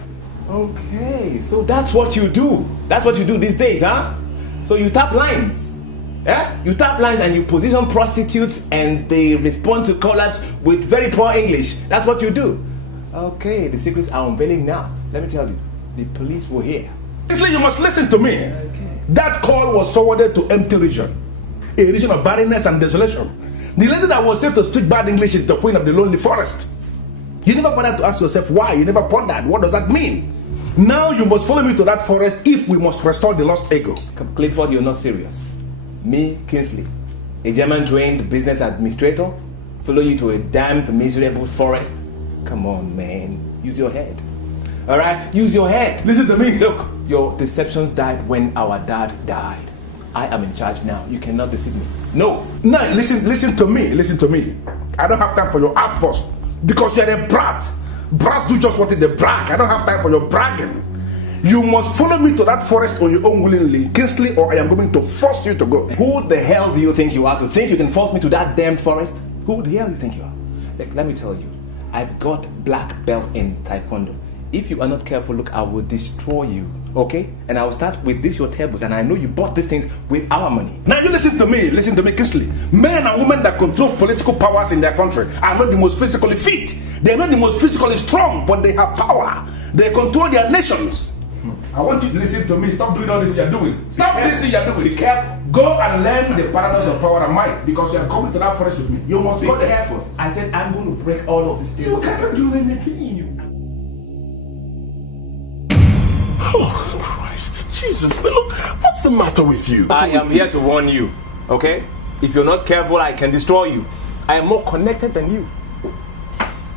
Okay, so that's what you do. That's what you do these days, huh? So you tap lines. Yeah? You tap lines and you position prostitutes and they respond to callers with very poor English. That's what you do. Okay, the secrets are unveiling now. Let me tell you, the police will hear. Kinsley, you must listen to me. Okay. That call was forwarded to empty region, a region of barrenness and desolation. The lady that was said to speak bad English is the queen of the lonely forest. You never bothered to ask yourself why. You never pondered. What does that mean? Now you must follow me to that forest if we must restore the lost ego. Clifford, you're not serious. Me, Kinsley, a German-trained business administrator, follow you to a damned, miserable forest? Come on, man. Use your head. All right? Use your head. Listen to me. Look, your deceptions died when our dad died. I am in charge now. You cannot deceive me. No. No, listen to me. Listen to me. I don't have time for your outburst because you're a brat. Brats do just what they brag. I don't have time for your bragging. You must follow me to that forest on your own willingly, Kinsley, or I am going to force you to go. Who the hell do you think you are to think you can force me to that damned forest? Who the hell do you think you are? Look, let me tell you, I've got black belt in taekwondo. If you are not careful, look, I will destroy you, okay? And I will start with this, your tables, and I know you bought these things with our money. Now you listen to me, Kinsley. Men and women that control political powers in their country are not the most physically fit. They're not the most physically strong, but they have power. They control their nations. I want you to listen to me. Stop doing all this you're doing. Stop this thing you're doing. Be careful. Go and learn the paradox of power and might because you're coming to that forest with me. You must be careful. I said I'm going to break all of these things. You cannot do anything. Oh, Christ. Jesus, man, look, what's the matter with you? I am here to warn you, okay? If you're not careful, I can destroy you. I am more connected than you.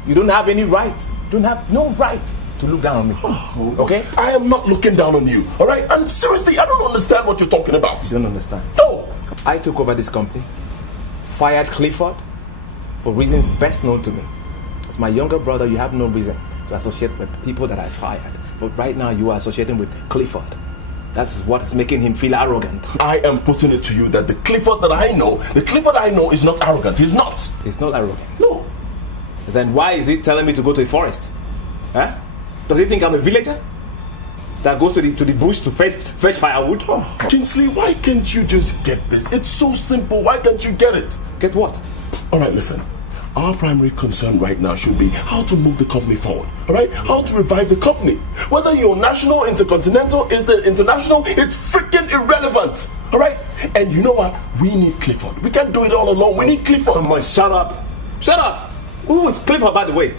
You don't have any right. You don't have no right to look down on me, okay? I am not looking down on you, all right? And seriously, I don't understand what you're talking about. You don't understand? No. I took over this company, fired Clifford for reasons best known to me. As my younger brother, you have no reason to associate with people that I fired. But right now, you are associating with Clifford. That's what is making him feel arrogant. I am putting it to you that the Clifford I know is not arrogant. He's not. He's not arrogant? No. Then why is he telling me to go to the forest? Huh? Does he think I'm a villager that goes to the bush to fetch firewood? Oh, Kinsley, why can't you just get this? It's so simple. Why can't you get it? Get what? All right, listen. Our primary concern right now should be how to move the company forward. All right? How to revive the company. Whether you're national, intercontinental, international, it's freaking irrelevant. All right? And you know what? We need Clifford. We can't do it all alone. We need Clifford. Come on, shut up. Shut up. Who is Clifford, by the way?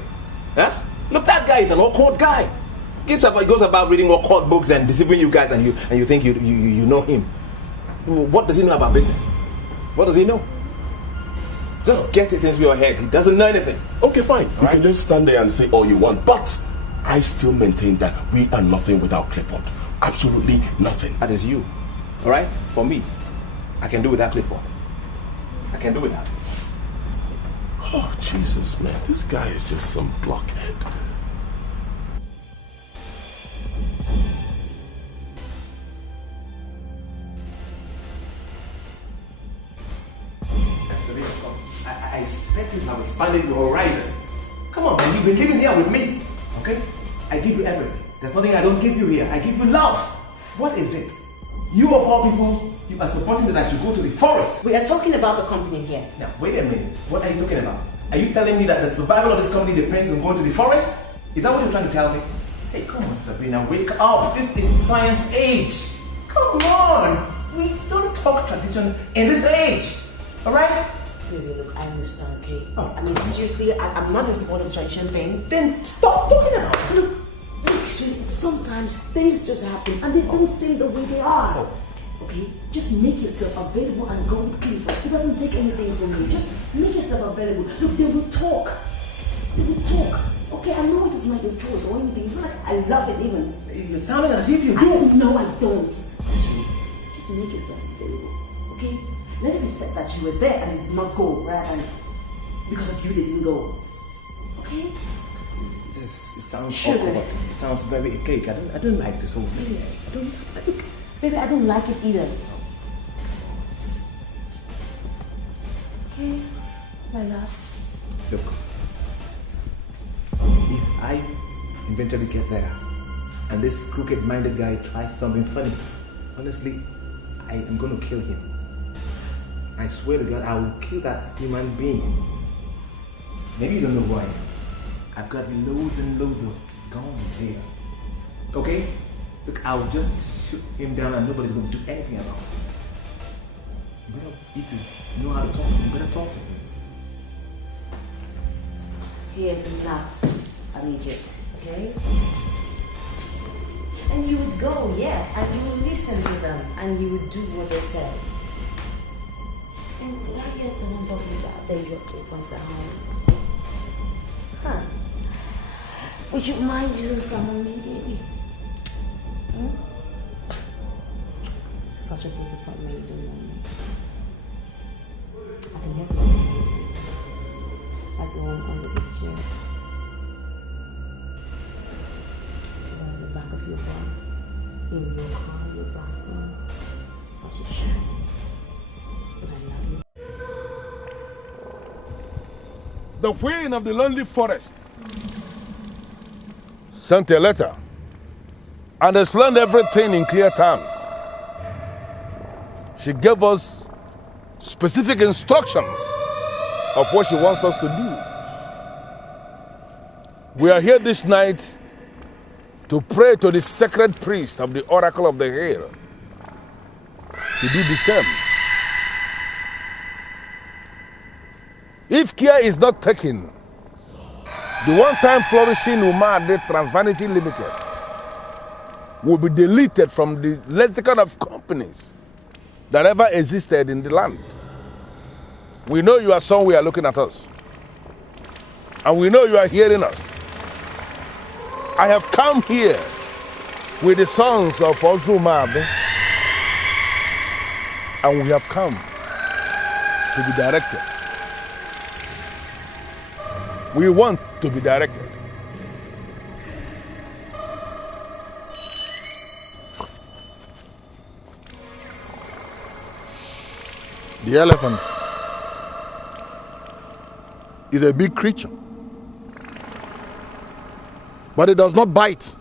Huh? Look, that guy is an awkward guy. He goes about reading awkward books and deceiving you guys, and you think you know him. What does he know about business? What does he know? Just get it into your head. He doesn't know anything. Okay, fine. You can just stand there and say all you want. But I still maintain that we are nothing without Clifford. Absolutely nothing. That is you. Alright? For me, I can do without Clifford. I can do without. Oh, Jesus, man. This guy is just some blockhead. I expect you to have expanded your horizon. Come on, man. You've been living here with me. Okay? I give you everything. There's nothing I don't give you here. I give you love. What is it? You of all people, you are supporting that I should go to the forest. We are talking about the company here. Now, wait a minute. What are you talking about? Are you telling me that the survival of this company depends on going to the forest? Is that what you're trying to tell me? Hey, come on, Sabrina. Wake up. This is science age. Come on. We don't talk tradition in this age. Alright? Baby, look, I understand, okay? Oh, I mean, seriously, I'm not in support of the tradition thing. Then stop talking about it. Look, sweetie, sometimes things just happen and they don't seem the way they are. Okay? Just make yourself available and go with Clifford. It doesn't take anything from you. Just make yourself available. Look, they will talk. They will talk. Okay, I know it is not your choice or anything. It's not like I love it even. You're sounding as if you do. No, I don't. Just make yourself available. Okay? Let it be said that you were there and it did not go, right? And because of you, they didn't go. Okay? It sounds awkward. It sounds very cake. I don't like this whole thing. Baby, I don't like it either. Okay, my love. Look, if I eventually get there and this crooked-minded guy tries something funny, honestly, I am going to kill him. I swear to God, I will kill that human being. Maybe you don't know who I am. I've got loads and loads of guns here. Okay? Look, I'll just shoot him down and nobody's going to do anything about it. You better need to know how to talk. You better talk to him. He is not an Egypt, okay? And you would go, yes, and you would listen to them, and you would do what they say. And did I hear someone talking about that you have once at home? Huh? Would you mind using some on me, baby? Hmm? Such a disappointment, you don't know me. I can help you. Like the one under this chair. Or the back of your bum. In your car, your bathroom. Such a shame. But I love you. The queen of the lonely forest sent a letter and explained everything in clear terms. She gave us specific instructions of what she wants us to do. We are here this night to pray to the sacred priest of the Oracle of the Hill to do the same. If care is not taken, the one-time flourishing Ugeju Transvanity Limited will be deleted from the lexicon of companies that ever existed in the land. We know you are somewhere looking at us. And we know you are hearing us. I have come here with the sons of Ozumabe, and we have come to be directed. We want to be directed. The elephant is a big creature, but it does not bite.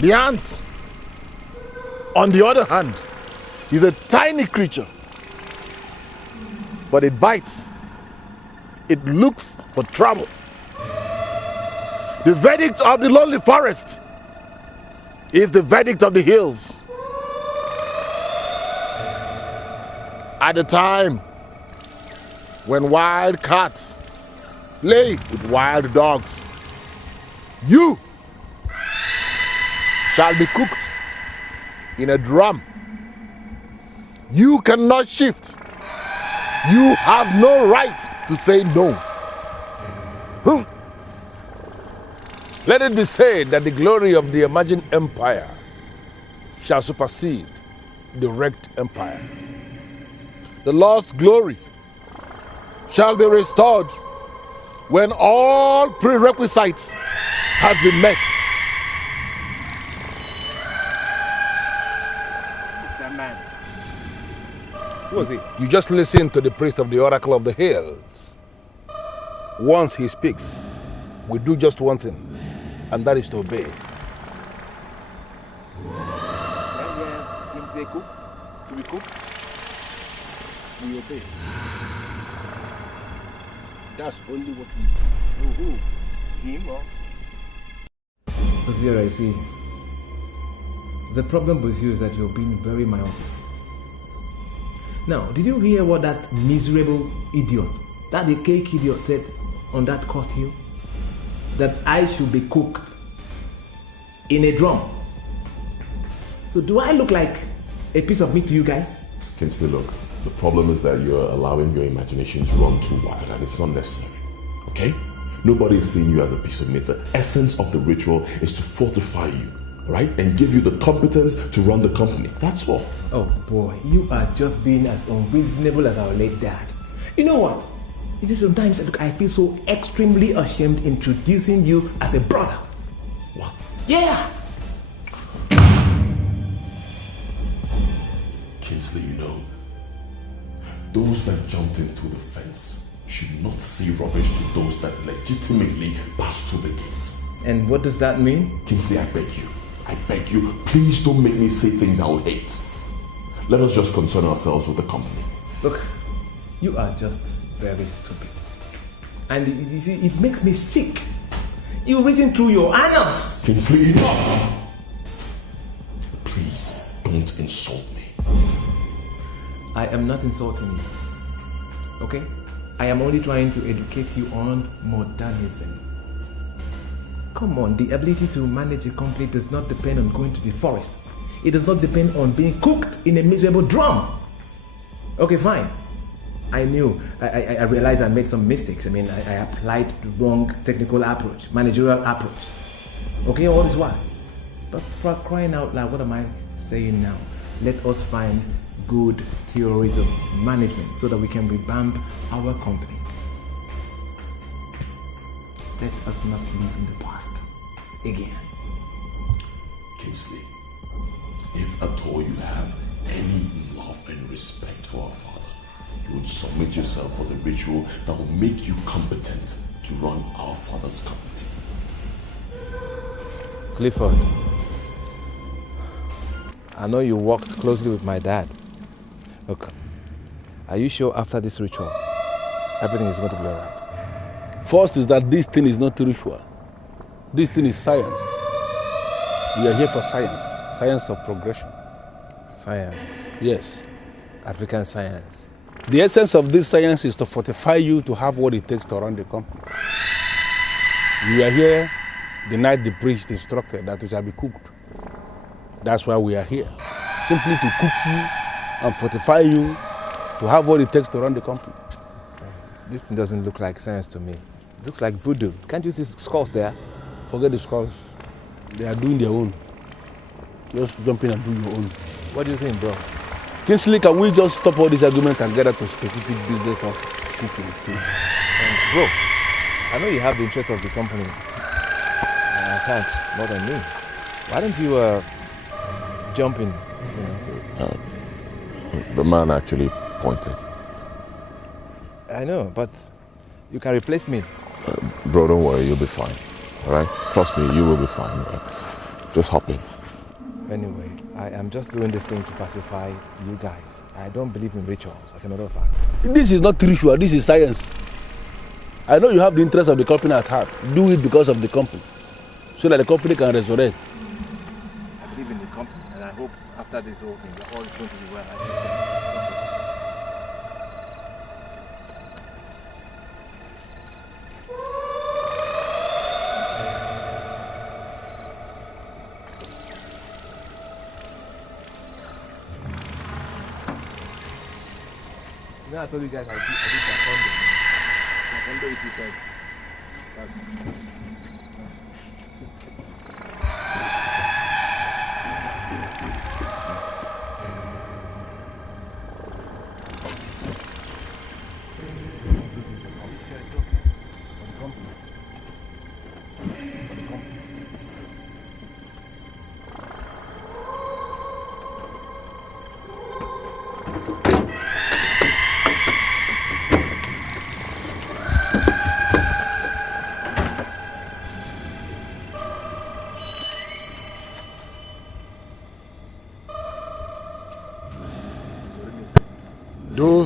The ant, on the other hand, is a tiny creature, but it bites. It looks for trouble. The verdict of the lonely forest is the verdict of the hills. At the time when wild cats play with wild dogs, you shall be cooked in a drum. You cannot shift. You have no right to say no. Let it be said that the glory of the emerging empire shall supersede the wrecked empire. The lost glory shall be restored when all prerequisites have been met. That man. Who was he? You just listen to the priest of the Oracle of the Hills. Once he speaks, we do just one thing, and that is to obey. They cook, we cook, we obey. That's only what we do. Who? Him or? But here I see. The problem with you is that you're being very myopic. Now, did you hear what that miserable idiot, that the cake idiot said on that cost hill? That I should be cooked in a drum. So do I look like a piece of meat to you guys? Kinsley, look, the problem is that you're allowing your imagination to run too wild, and it's not necessary. Okay? Nobody is seeing you as a piece of meat. The essence of the ritual is to fortify you, right? And give you the competence to run the company. That's all. Oh boy, you are just being as unreasonable as our late dad. You know what? You see, sometimes look, I feel so extremely ashamed introducing you as a brother. What? Yeah! Kinsley, you know, those that jumped in through the fence should not say rubbish to those that legitimately passed through the gate. And what does that mean? Kingsley, I beg you, please don't make me say things I will hate. Let us just concern ourselves with the company. Look, you are just very stupid. And you see, it makes me sick. You reason through your anus. Kingsley, enough! Please, don't insult me. I am not insulting you. Okay? I am only trying to educate you on modernism. Come on, the ability to manage a company does not depend on going to the forest. It does not depend on being cooked in a miserable drum. Okay, fine. I knew. I realized I made some mistakes. I mean, I applied the wrong technical approach, managerial approach. Okay, all this while. But for crying out loud, what am I saying now? Let us find good theories of management so that we can revamp our company. Let us not live in the past again. Kingsley, if at all you have any love and respect for our father, you would submit yourself for the ritual that will make you competent to run our father's company. Clifford, I know you worked closely with my dad. Look, are you sure after this ritual, everything is going to be all right? First is that this thing is not ritual. This thing is science. We are here for science. Science of progression. Science? Yes. African science. The essence of this science is to fortify you to have what it takes to run the company. We are here the night the priest instructed that it shall be cooked. That's why we are here. Simply to cook you and fortify you to have what it takes to run the company. This thing doesn't look like science to me. It looks like voodoo. Can't you see skulls there? Forget the skulls. They are doing their own. Just jump in and do your own. What do you think, bro? Kinsley, can we just stop all this argument and get at a specific business of cooking, please? Bro, I know you have the interest of the company. And I can't, more than me. Why don't you jump in? You know? The man actually pointed. I know, but you can replace me. Bro, don't worry, you'll be fine. All right? Trust me, you will be fine. Right? Just hop in. Anyway, I am just doing this thing to pacify you guys. I don't believe in rituals, as a matter of fact. This is not ritual, this is science. I know you have the interest of the company at heart. Do it because of the company, so that the company can resurrect. I believe in the company, and I hope after this whole thing, all is going to be well. You know, I told you guys I did taekwondo. Taekwondo, if you said.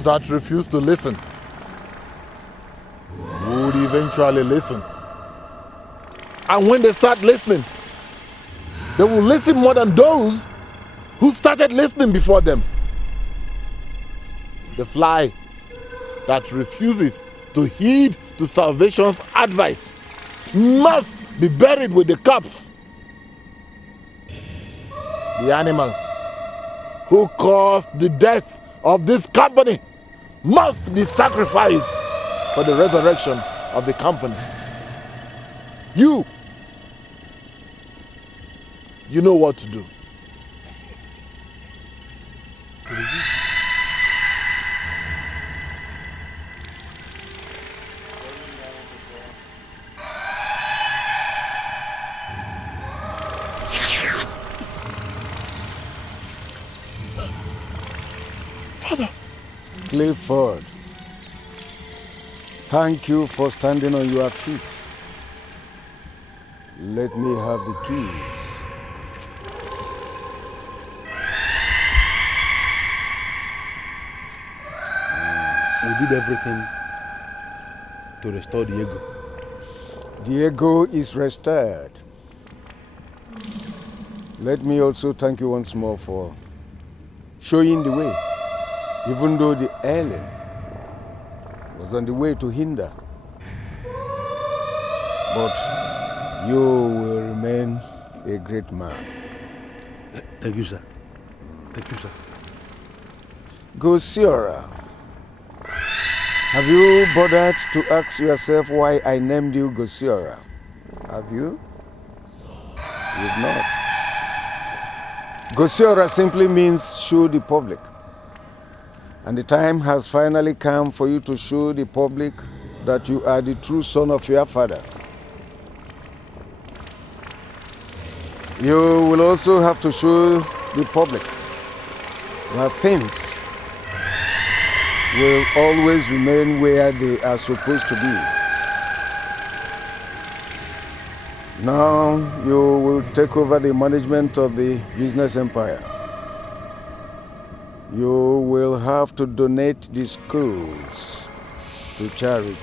those that refuse to listen would eventually listen. And when they start listening, they will listen more than those who started listening before them. The fly that refuses to heed to salvation's advice must be buried with the corpse. The animal who caused the death of this company must be sacrificed for the resurrection of the company. You know what to do. Father. Clifford, thank you for standing on your feet. Let me have the keys. We did everything to restore Diego. Diego is restored. Let me also thank you once more for showing the way, even though the alien was on the way to hinder. But you will remain a great man. Thank you, sir. Thank you, sir. Gosiora, have you bothered to ask yourself why I named you Gosiora? Have you? You've not. Gosiora simply means show the public. And the time has finally come for you to show the public that you are the true son of your father. You will also have to show the public that things will always remain where they are supposed to be. Now you will take over the management of the business empire. You will have to donate the schools to charity.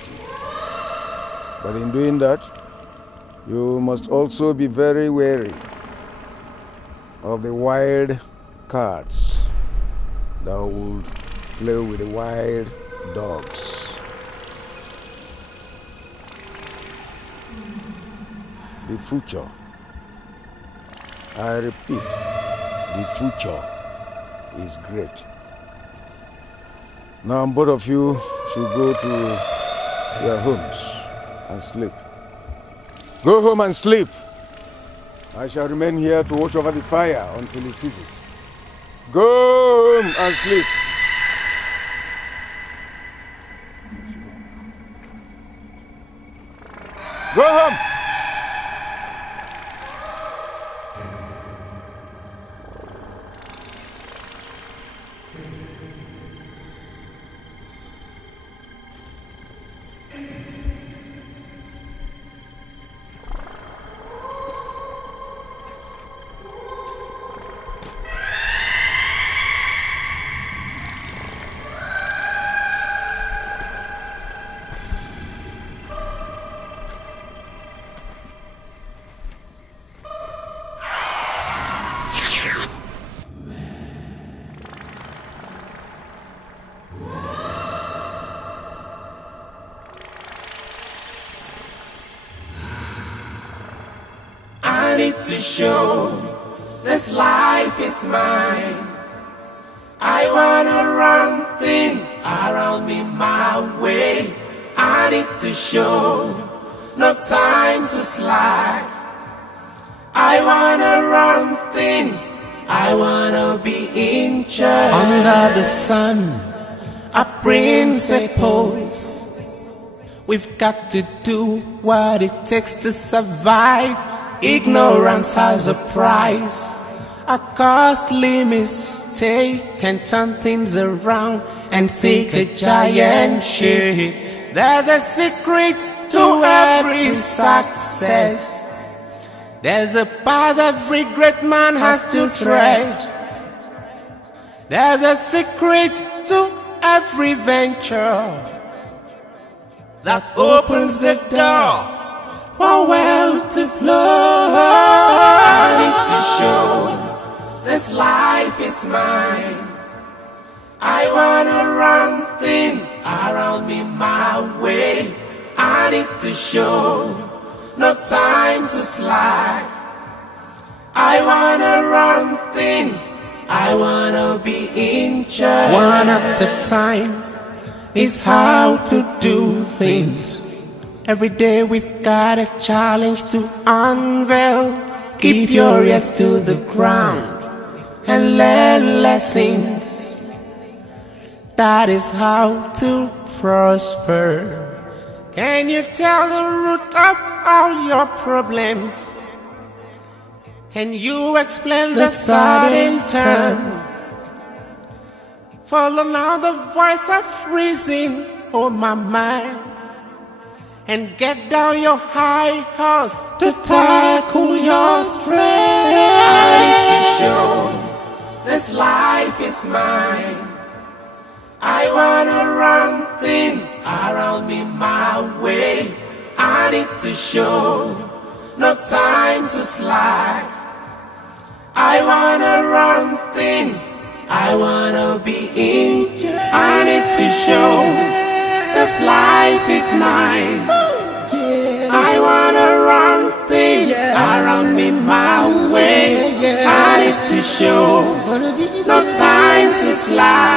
But in doing that, you must also be very wary of the wild cats that would play with the wild dogs. The future, I repeat, the future is great. Now both of you should go to your homes and sleep. Go home and sleep. I shall remain here to watch over the fire until it ceases. Go home and sleep. Go home. To show this life is mine. I wanna run things around me my way. I need to show, no time to slide. I wanna run things, I wanna be in charge. Under the sun, a principles. We've got to do what it takes to survive. Ignorance has a price. A costly mistake can turn things around and sink a giant ship. There's a secret to every success. There's a path every great man has to tread. There's a secret to every venture that opens the door for wealth to flow. I need to show this life is mine. I wanna run things around me my way. I need to show no time to slack. I wanna run things, I wanna be in charge. One at a time is how to do things. Every day we've got a challenge to unveil. Keep your ears to the ground and learn lessons. That is how to prosper. Can you tell the root of all your problems? Can you explain the sudden turn? Follow now the voice of reason on my mind, and get down your high horse to tackle your strength. I need to show this life is mine. I wanna run things around me my way. I need to show no time to slack. I wanna run things, I wanna be in charge. I need to show this life is mine. I wanna run things around me my way. I need to show no time to slack.